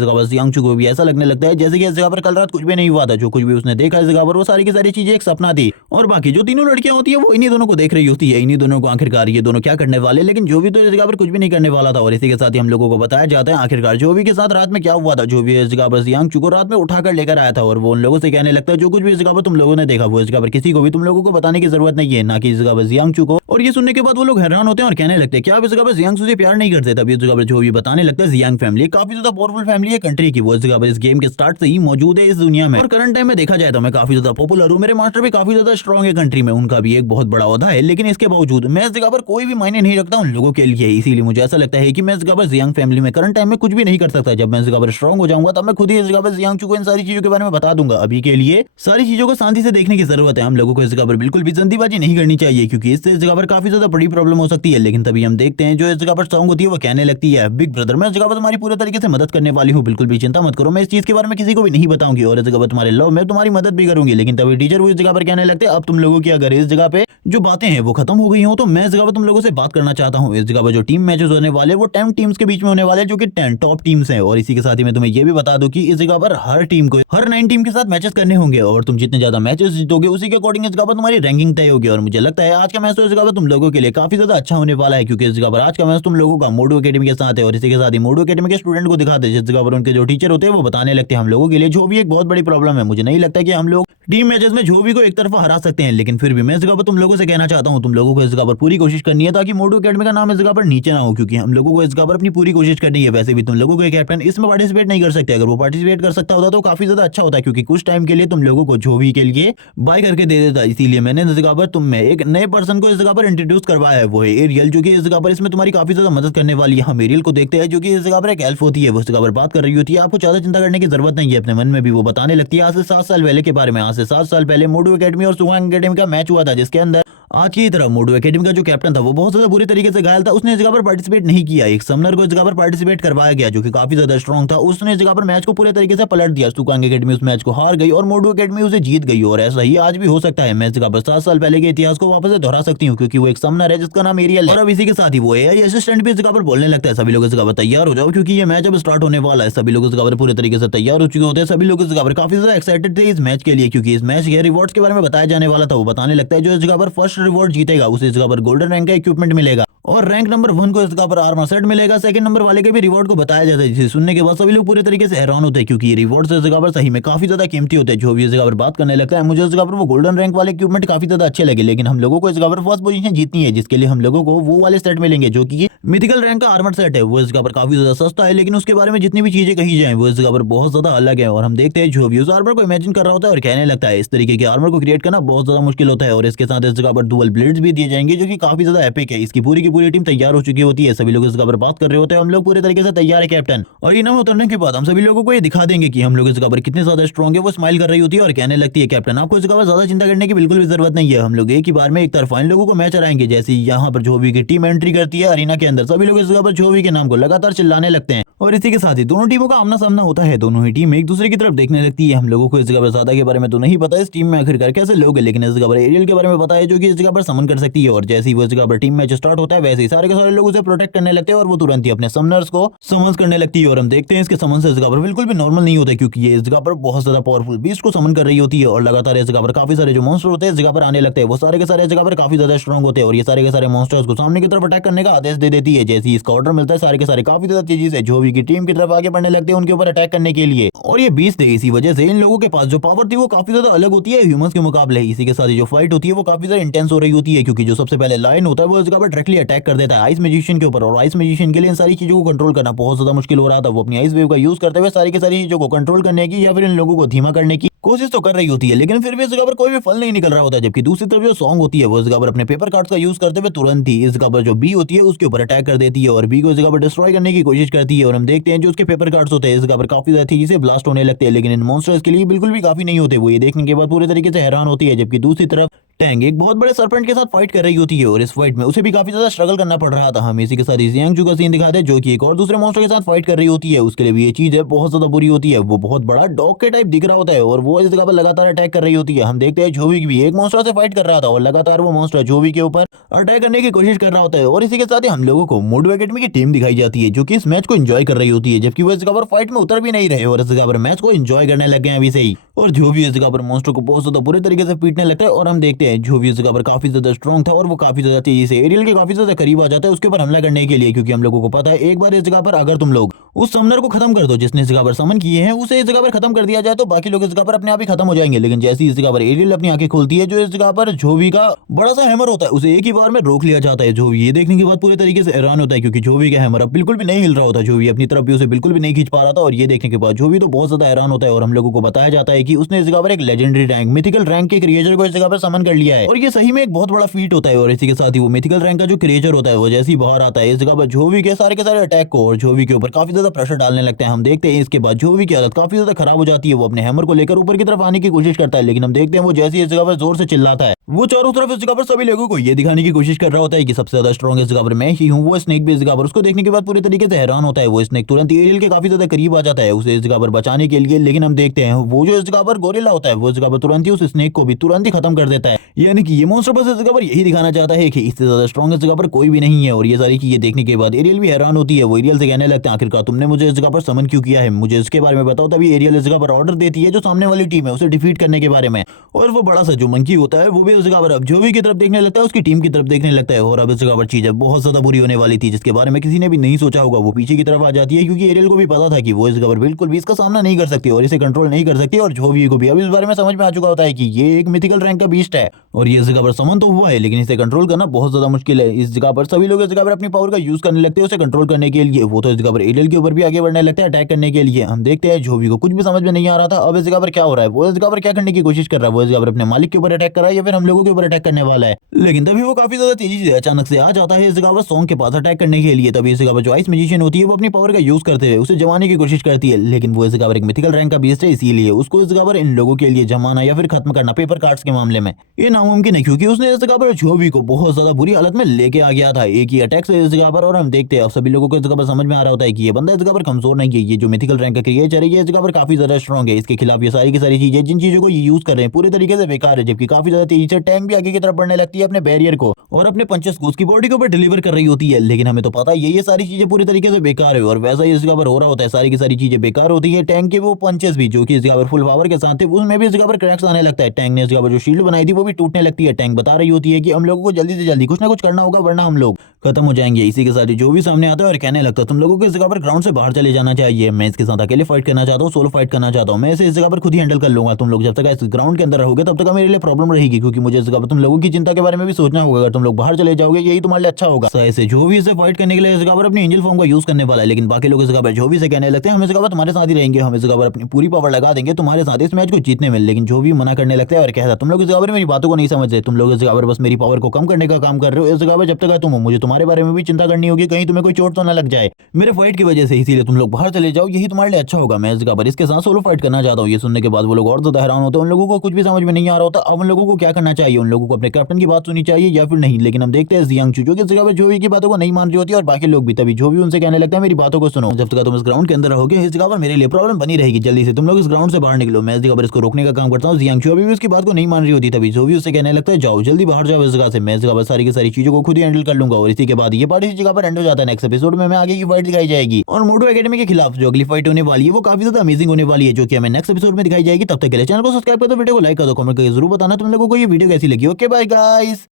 जगह पर जियांगचू को भी ऐसा लगने लगता है जैसे कि इस जगह पर कल रात कुछ भी नहीं हुआ था, जो कुछ भी उसने देखा इस जगह पर वो सारी की सारी चीजें एक सपना थी। और बाकी जो तीनों लड़कियां होती है वो इन्हीं दोनों को देख रही होती है, इन्हीं दोनों को आखिरकार ये दोनों क्या करने वाले। लेकिन जो भी तो इस जगह पर कुछ भी नहीं करने वाला था। और इसी के साथ ही हम लोगों को बताया जाता है आखिरकार जो भी के साथ रात में क्या हुआ था। जो भी इस जगह पर जियांगचू को रात में उठाकर लेकर आया था और वो उन लोगों से कहने लगता है जो कुछ भी इस जगह पर तुम लोगों ने देखा वो इस जगह पर किसी को भी तुम लोगों को बताने की जरूरत नहीं है, ना कि इस जगह पर जियांगचू को। और ये सुनने के बाद वो लोग हैरान होते हैं और कहने लगते हैं क्या आप इस जगह पर जियांगचू से प्यार नहीं करते। तभी इस जगह पर जो भी बताने लगता है जियांग फैमिली काफी ज्यादा पावरफुल फैमिली है कंट्री की, वो इस जगह पर इस गेम के स्टार्ट से ही मौजूद है इस दुनिया में। और करंट टाइम में देखा जाए तो मैं काफी ज्यादा पॉपुलर हूँ, मेरे मास्टर भी काफी ज्यादा स्ट्रॉन्ग है कंट्री में, उनका भी एक बहुत बड़ा ओहदा है। लेकिन इसके बावजूद मैं इस जगह पर कोई भी मायने नहीं रखता उन लोगों के लिए। इसीलिए मुझे ऐसा लगता है कि मैं इस जगह पर जियांग फैमिली में करंट टाइम में कुछ भी नहीं कर सकता। जब मैं इस जगह पर स्ट्रॉन्ग हो जाऊंगा तब मैं खुद ही इस जगह पर जियांगचू को इन सारी चीजों के बारे में बता दूंगा। अभी के लिए सारी चीजों को शांति से देखने की जरूरत है। हम लोगों को इस जगह पर बिल्कुल भी जल्दीबाजी नहीं करनी चाहिए क्योंकि इससे इस जगह पर काफी ज्यादा बड़ी प्रॉब्लम हो सकती है। लेकिन तभी हम देखते हैं जो इस जगह पर स्ट्रॉन्ग होती है वो कहने लगती है बिग ब्रदर मैं इस जगह पर तुम्हारी पूरे तरीके से मदद करने वाली हूँ, बिल्कुल भी चिंता मत करो, मैं इस चीज के बारे में किसी को भी नहीं बताऊंगी और इस जगह पर तुम्हारे लव में तुम्हारी मदद भी करूंगी। लेकिन तभी टीचर वो इस जगह पर कहने लगते हैं अब तुम लोगों की अगर इस जगह पे जो बातें हैं वो खत्म हो गई हो तो मैं इस जगह पर तुम लोगों से बात करना चाहता हूँ। इस जगह पर जो टीम मैचेस होने वाले वो 10 टीम्स के बीच में होने वाले जो कि 10 टॉप टीम्स हैं। और इसी के साथ ही मैं तुम्हें ये भी बता दूं कि इस जगह पर हर टीम को हर 9 टीम के साथ मैचेस करने होंगे और तुम जितने ज्यादा मैचेस जीतोगे उसी के अकॉर्डिंग इस जगह पर तुम्हारी रैंकिंग तय होगी। और मुझे लगता है आज का मैच तो इस जगह पर तुम लोगों के लिए काफी ज्यादा अच्छा होने वाला है क्योंकि इस जगह पर आज का मैच तुम लोगों का मोडो एकेडमी के साथ है। और इसी के साथ ही मोडो एकेडमी के स्टूडेंट को दिखाते हैं जिस जगह पर उनके जो टीचर होते हैं वो बताने लगते हैं हम लोगों के लिए जो भी एक बहुत बड़ी प्रॉब्लम है। मुझे नहीं लगता कि हम लोग टीम मैचेस में जो भी को एक तरफा हरा सकते हैं, लेकिन फिर भी मैं इस जगह पर तुम लोगों से कहना चाहता हूं तुम लोगों को इस जगह पर पूरी कोशिश करनी है ताकि मोडो एकेडमी का नाम इस जगह पर नीचे ना हो, क्योंकि हम लोगों को इस जगह पर अपनी पूरी कोशिश करनी है। वैसे भी तुम लोगों को एक कैप्टन इसमें पार्टिसिपेट नहीं कर सकते, अगर वो पार्टिसिपेट कर सकता होता तो काफी ज्यादा अच्छा होता क्योंकि कुछ टाइम के लिए तुम लोगों को जो भी के लिए बाय करके दे देता। इसीलिए मैंने इस जगह पर तुम में एक नए पर्सन को इस जगह पर इंट्रोड्यूस करवाया है, वो है एरियल, जो कि इस जगह पर इसमें तुम्हारी काफी ज्यादा मदद करने वाली है। हम एरियल को देखते हैं जो कि इस जगह पर एक एल्फ होती है, वो इस जगह पर बात कर रही होती है। आपको ज्यादा चिंता करने की जरूरत नहीं है, अपने मन में भी वो बताने लगती है आज से 7 साल पहले के बारे में। आज से 7 साल पहले मोडो एकेडमी और सुगांग एकेडमी का मैच हुआ था जिसके अंदर आज की तरह मोडू एकेडमी का जो कैप्टन था वो बहुत ज्यादा बुरी तरीके से घायल था, उसने इस जगह पर पार्टिसिपेट नहीं किया। एक समनर को इस जगह पर पार्टिसिपेट करवाया गया जो कि काफी ज्यादा स्ट्रॉन्ग था, उसने इस जगह पर मैच को पूरे तरीके से पलट दिया। सुकांग एकेडमी उस मैच को हार गई और मोडू एकेडमी उसे जीत गई। और ऐसा ही आज भी हो सकता है, मैं इस जगह पर 7 साल पहले के इतिहास को वापस से दोहरा सकती हूँ, क्योंकि वो एक समनर है जिसका नाम एरियल है। और अब इसी के साथ ही वो एआई असिस्टेंट भी इस जगह पर बोलने लगता है। सभी लोग इस जगह पर तैयार हो जाओ क्योंकि ये मैच अब स्टार्ट होने वाला है। सभी लोग इस जगह पर पूरे तरीके से तैयार हो चुके होते हैं। सभी लोग इस जगह पर काफी ज्यादा एक्साइटेड थे इस मैच के लिए, क्योंकि इस मैच के रिवॉर्ड्स के बारे में बताया जाने वाला था। वो बताने लगता है जो इस जगह पर फर्स्ट रिवॉर्ड जीतेगा उसे इस जगह पर गोल्डन रैंक का इक्विपमेंट मिलेगा और रैंक नंबर 1 को इस जगह पर आर्मर सेट मिलेगा। सेकंड नंबर वाले के भी रिवॉर्ड को बताया जाता है, जिसे सुनने के बाद सभी लोग पूरे तरीके से हैरान होते हैं, क्योंकि ये रिवॉर्ड इस जगह पर सही में काफी ज्यादा कीमती होते हैं। जो भी इस जगह पर बात करने लगता है, मुझे इस जगह पर वो गोल्डन रैंक वाले इक्विपमेंट काफी ज्यादा अच्छे लगे, लेकिन हम लोगों को इस जगह पर फर्स्ट पोजीशन जीतनी है, जिसके लिए हम लोगों को वो वाले सेट मिलेंगे जो कि मिथिकल रैंक का आर्मर सेट है। वो इस जगह पर काफी ज्यादा सस्ता है, लेकिन उसके बारे में जितनी भी चीजें कही जाए वो इस जगह पर बहुत ज्यादा अलग है। और हम देखते हैं जो भी उस आर्मर को इमेजिन कर रहा होता है और कहने लगता है इस तरीके के आर्मर को क्रिएट करना बहुत ज्यादा मुश्किल होता है। और इसके साथ इस जगह पर डुअल ब्लेड्स भी दिए जाएंगे जो कि काफी ज्यादा एपिक है। इसकी पूरी की पूरी टीम तैयार हो चुकी होती है, सभी लोग इस जगह पर बात कर रहे होते हैं। हम लोग पूरे तरीके से तैयार है कैप्टन, और इनाम उतरने के बाद हम सभी लोगों को ये दिखा देंगे कि हम लोग इस जगह पर कितने ज्यादा स्ट्रॉन्ग है। वो स्माइल कर रही होती है और कहने लगती है कैप्टन आपको इस जगह पर ज्यादा चिंता करने की बिल्कुल भी जरूरत नहीं है, हम लोग एक ही बार में एक तरफा इन लोगों को मैच हराएंगे। जैसे ही यहाँ पर जोवी की टीम एंट्री करती है अरीना के अंदर, सभी लोग इस जगह पर जोवी के नाम को लगातार चिल्लाने लगते हैं और इसी के साथ ही दोनों टीमों का आमना सामना होता है। दोनों ही टीम एक दूसरे की तरफ देखने लगती है। हम लोगों को इस जगह पर ज्यादा के बारे में तो नहीं पता इस टीम में आखिरकार कैसे लोग हैं, लेकिन इस जगह पर एरियल के बारे में पता है जो कि इस जगह पर समन कर सकती है। और जैसे ही वो इस जगह पर टीम मैच स्टार्ट होता है वैसे ही सारे के सारे लोग उसे प्रोटेक्ट करने लगते हैं और वो तुरंत ही अपने समनर्स को समन्स करने लगती है। और हम देखते हैं इसके समन से इस जगह पर बिल्कुल भी नॉर्मल नहीं होता, क्योंकि ये इस जगह पर बहुत ज्यादा पावरफुल बीस्ट को समन कर रही होती है। और लगातार इस जगह पर काफी सारे जो मॉन्स्टर होते हैं इस जगह पर आने लगते हैं। वो सारे के सारे इस जगह पर काफी ज्यादा स्ट्रॉन्ग होते हैं और ये सारे के सारे मॉन्स्टर्स को सामने की तरफ अटैक करने का आदेश दे देती है। जैसे ही इसका ऑर्डर मिलता है सारे के सारे काफी ज्यादा तेजी से जोवी की टीम की तरफ आगे बढ़ने लगते हैं उनके ऊपर अटैक करने के लिए। और ये बीस्ट है, इसी वजह से इन लोगों के पास जो पावर थी वो काफी ज्यादा अलग होती है ह्यूमंस के मुकाबले। इसी के साथ ही जो फाइट होती है वो काफी ज्यादा इंटेंस हो रही होती है, क्योंकि जो सबसे पहले लायन होता है वो इस जगह पर डायरेक्टली अटैक कर देता है आइस मैजिशियन के ऊपर। और आइस मैजिशियन के लिए इन सारी चीजों को कंट्रोल करना बहुत ज्यादा मुश्किल हो रहा था। वो अपनी आइस वेव का यूज करते हुए सारी की सारी चीजों को कंट्रोल करने की या फिर इन लोगों को धीमा करने की कोशिश तो कर रही होती है, लेकिन फिर भी इस जगह पर कोई भी फल नहीं निकल रहा होता। जबकि दूसरी तरफ जो सॉन्ग होती है वो इस जगह पर अपने पेपर कार्ड्स का यूज करते हुए तुरंत ही इस जगह पर जो बी होती है उसके ऊपर अटैक कर देती है और बी को इस जगह पर डिस्ट्रॉय करने की कोशिश करती है। और हम देखते हैं जो उसके पेपर कार्ड्स होते हैं इस जगह पर काफी ज्यादा तेजी से ब्लास्ट होने लगते हैं, लेकिन इन मॉन्स्टर्स के लिए बिल्कुल भी काफी नहीं होते। वो ये देखने के बाद पूरे तरीके से हैरान होती है। जबकि दूसरी तरफ टैंग एक बहुत बड़े सरपेंट के साथ फाइट कर रही होती है और इस फाइट में उसे भी काफी ज्यादा स्ट्रगल करना पड़ रहा था। हम इसी के साथ जियांगचू का सीन दिखाते हैं जो कि एक और दूसरे मॉन्स्टर के साथ फाइट कर रही होती है। उसके लिए भी ये चीज है बहुत ज्यादा बुरी होती है। वो बहुत बड़ा डॉग के टाइप दिख रहा होता है और वो इस जगह पर लगातार अटैक कर रही होती है। हम देखते हैं जोवी भी एक मॉन्स्टर से फाइट कर रहा था और लगातार वो मॉन्स्टर जोवी के ऊपर अटैक करने की कोशिश कर रहा होता है। और इसी के साथ ही हम लोगों को मोडू एकेडमी की टीम दिखाई जाती है जो कि इस मैच को एंजॉय कर रही होती है, जबकि वो इस जगह पर फाइट में उतर भी नहीं रहे और इस जगह पर मैच को एंजॉय करने लग गए अभी से ही। और जो भी इस जगह पर मॉन्स्टर को बहुत ज्यादा बुरे तरीके से पीटने लगता है। और हम देखते हैं जो भी इस जगह पर काफी ज्यादा स्ट्रॉन्ग था और वो काफी ज्यादा तेजी से एरियल के काफी ज्यादा करीब आ जाता है उसके ऊपर हमला करने के लिए, क्योंकि हम लोगों को पता है एक बार इस जगह पर अगर तुम लोग उस समनर को खत्म कर दो जिसने इस जगह पर समन किए हैं उसे इस जगह पर खत्म कर दिया जाए तो बाकी लोग इस जगह पर अपने आप ही खत्म हो जाएंगे। लेकिन जैसे इस जगह पर एरियल अपनी आंखें खोलती है जो इस जगह पर जोवी का बड़ा सा हैमर होता है उसे एक ही बार में रोक लिया जाता है। जोवी ये देखने के बाद पूरे तरीके से हैरान होता है, क्योंकि जोवी का हैमर अब बिल्कुल भी नहीं हिल रहा होता। जोवी अपनी तरफ भी उसे बिल्कुल भी नहीं खींच पा रहा था और ये देखने के बाद जोवी तो बहुत ज्यादा हैरान होता है। और हम लोगों को बताया जाता है कि उसने इस जगह पर एक लेजेंडरी रैंक मिथिकल रैंक के क्रिएचर को इस जगह पर समन कर लिया है और ये सही में एक बहुत बड़ा फीट होता है। और इसी के साथ ही वो मिथिकल रैंक का जो क्रिएचर होता है वो जैसे ही बाहर आता है इस जगह पर जोवी के सारे अटैक को और जोवी के ऊपर काफी ज्यादा प्रेशर डालने लगते हैं। हम देखते हैं इसके बाद जोवी की हालत काफी ज्यादा खराब हो जाती है। वो अपने हैमर को लेकर ऊपर की तरफ आने की कोशिश करता है, लेकिन हम देखते हैं वो जैसे इस जगह पर जोर से चिल्लाता है वो चारों तरफ इस जगह पर सभी लोगों को ये दिखाने की कोशिश कर रहा होता है कि सबसे ज्यादा स्ट्रॉन्ग इस जगह पर मैं ही हूँ। वो स्नेक भी इस जगह पर उसको देखने के बाद पूरी तरीके से हैरान होता है। वो स्नेक तुरंत एरियल के काफी ज्यादा करीब आ जाता है उसे इस जगह पर बचाने के लिए, लेकिन हम देखते हैं वो जो इस जगह पर गोरिल्ला होता है वो इस जगह पर तुरंत ही उस स्नेक को भी तुरंत ही खत्म कर देता है। यानी कि ये मॉन्स्टर बस इस जगह पर यही दिखाना चाहता है कि इससे ज्यादा स्ट्रॉन्ग इस जगह पर कोई भी नहीं है। और ये सारी चीजें देखने के बाद एरियल भी हैरान होती है। वो एरियल से कहने लगता है आखिरकार तुमने मुझे इस जगह पर समन क्यों किया है, मुझे इसके बारे में बताओ। तभी एरियल इस जगह पर ऑर्डर देती है जो सामने वाली टीम है उसे डिफीट करने के बारे में। और वो बड़ा सा जो मंकी होता है वो भी उस जगह पर अब जोवी की तरफ देखने लगता है, उसकी टीम की तरफ देखने लगता है। और अब इस जगह पर चीजें बहुत ज्यादा बुरी होने वाली थी जिसके बारे में किसी ने भी नहीं सोचा होगा। वो पीछे की तरफ आ जाती है क्योंकि एरियल को भी पता था कि वो इस जगह पर बिल्कुल भी इसका सामना नहीं कर सकती और इसे कंट्रोल नहीं कर सकती। और जोवी को भी अब इस बारे में समझ में आ चुका होता है कि ये एक मिथिकल रैंक का बीस्ट है और ये इस जगह पर समन तो हुआ है लेकिन इसे कंट्रोल करना बहुत ज्यादा मुश्किल है। इस जगह पर सभी लोग इस जगह पर अपनी पावर का यूज करने लगते हैं उसे कंट्रोल करने के लिए। वो तो इस जगह पर एरियल के ऊपर भी आगे बढ़ने लगता है अटैक करने के लिए। हम देखते हैं जोवी को कुछ भी समझ में नहीं आ रहा था अब इस जगह पर क्या हो रहा है। वो इस जगह पर क्या करने की कोशिश कर रहा है, वो इस जगह पर अपने मालिक के ऊपर अटैक कर रहा है या फिर हम लोगों के ऊपर अटैक करने वाला है। लेकिन तभी वो काफी ज्यादा तेजी से अचानक से आ जाता है इस जगह पर सॉन्ग के पास अटैक करने के लिए। तभी इस जगह पर जो आइस मैजिशियन होती है वो अपनी पावर का यूज करते हुए उसे जमाने की कोशिश करती है, लेकिन वो इस जगह पर एक मिथिकल रैंक का बीस्ट है इसीलिए उसको इस जगह पर इन लोगों के लिए जमाना या फिर खत्म करना पेपर कार्ड्स के मामले में ये नामुमकिन है क्योंकि उसने इस जगह पर जोवी को बहुत ज्यादा बुरी हालत में लेके आ गया था एक ही अटैक से इस जगह पर। और हम देखते हैं अब सभी लोगों को इस जगह पर समझ में आ रहा होता है कि ये बंदा इस जगह पर कमजोर नहीं है, ये जो मिथिकल रैंक का क्रिएचर है ये इस जगह पर काफी ज्यादा स्ट्रॉन्ग है, इसके खिलाफ ये सारी की सारी चीजें जिन चीजों को ये यूज कर रहे हैं पूरे तरीके से बेकार है, जबकि काफी ज्यादा तेजी से टैंक भी आगे की तरफ बढ़ने लगती है अपने बैरियर को और अपने पंचेस को उसकी बॉडी के ऊपर डिलीवर कर रही होती है। लेकिन हमें तो पता है ये सारी चीजें पूरी तरीके से बेकार है और वैसा ही इस जगह पर हो रहा होता है, सारी की सारी चीजें बेकार होती है। टैंक के वो पंचेस भी जो कि इस जगह पर फुल पावर के साथ थे उसमें भी इस जगह पर क्रैक्स आने लगता है, टैंक ने इस जगह पर जो शील्ड बनाई थी वो भी टूटने लगती है। टैंक बता रही होती है कि हम लोगों को जल्दी से जल्दी कुछ ना कुछ करना होगा वरना हम लोग खत्म हो जाएंगे। इसी के साथ जो भी सामने आता है और कहने लगता है तुम लोगों को इस जगह पर ग्राउंड से बाहर चले जाना चाहिए, मैं इसके साथ अकेले फाइट करना चाहता हूँ, सोलो फाइट करना चाहता हूँ, मैं इसे इस जगह पर खुद ही हैंडल कर लूंगा। तुम लोग जब तक इस ग्राउंड के अंदर रहोगे तब तक मेरे लिए प्रॉब्लम रहेगी क्योंकि मुझे इस जगह पर तुम लोगों की चिंता के बारे में भी सोचना होगा। अगर तुम लोग बाहर चले जाओगे यही तुम्हारे लिए अच्छा होगा। ऐसे जो भी इसे फाइट करने के लिए इस जगह पर अपनी एंजल फॉर्म का यूज करने वाला है, लेकिन बाकी लोग इस जगह पर जो भी से कहने लगते हैं हम इस जगह पर तुम्हारे साथ ही रहेंगे, हम इस जगह पर अपनी पूरी पावर लगा देंगे तुम्हारे साथ इस मैच को जीतने में। लेकिन जो भी मना करने लगता है और कहता है तुम लोग इस जगह पर मेरी बातों को नहीं समझते, तुम लोग इस जगह पर बस मेरी पावर को कम करने का काम कर रहे हो। इस जगह पर जब तक तुम हो मुझे तुम्हारे बारे में भी चिंता करनी होगी, कहीं तुम्हें कोई चोट तो ना लग जाए मेरे फाइट की वजह से, इसीलिए तुम लोग बाहर चले जाओ यही तुम्हारे लिए अच्छा होगा। मैं इस जगह पर इसके साथ सोलो फाइट करना चाहता हूँ। ये सुनने के बाद वो लोग और ज्यादा हैरान होते हैं, उन लोगों को कुछ भी समझ में नहीं आ रहा होता अब उन लोगों को क्या करना चाहिए, उन लोगों को अपने कैप्टन की बात सुननी चाहिए या फिर नहीं। लेकिन हम देखते हैं जियांग चू जो कि इस जगह पर जोवी की बातों को नहीं मान रही होती और बाकी लोग भी, तभी जोवी उनसे कहने लगता है मेरी बातों को सुनो, जब तक तुम इस ग्राउंड के अंदर रहोगे इस जगह पर मेरे लिए प्रॉब्लम बनी रहेगी, जल्दी से तुम लोग इस ग्राउंड से बाहर निकलो। मैं इस जगह पर इसको रोकने का काम करता हूँ। जियांग चू अभी भी उसकी बात को नहीं मान रही होती, तभी जोवी उससे कहने लगता है जाओ जल्दी बाहर जाओ इस जगह से, मैं इस जगह पर सारी की सारी चीजों को खुद ही हैंडल कर लूंगा। और इसी के बाद ये पार्टी इस जगह पर एंड हो जाता है। नेक्स्ट एपिसोड में हमें आगे की फाइट दिखाई जाएगी और मोटो एकेडमी के खिलाफ जो अगली फाइट होने वाली है वो काफी ज्यादा अमेजिंग होने वाली है, जो कि हमें नेक्स्ट एपिसोड में दिखाई जाएगी। तब तक के लिए चैनल को सब्सक्राइब कर दो, वीडियो को लाइक कर दो, कमेंट करके जरूर बताना तुम लोगों को ये वीडियो कैसी लगी। Okay bye guys.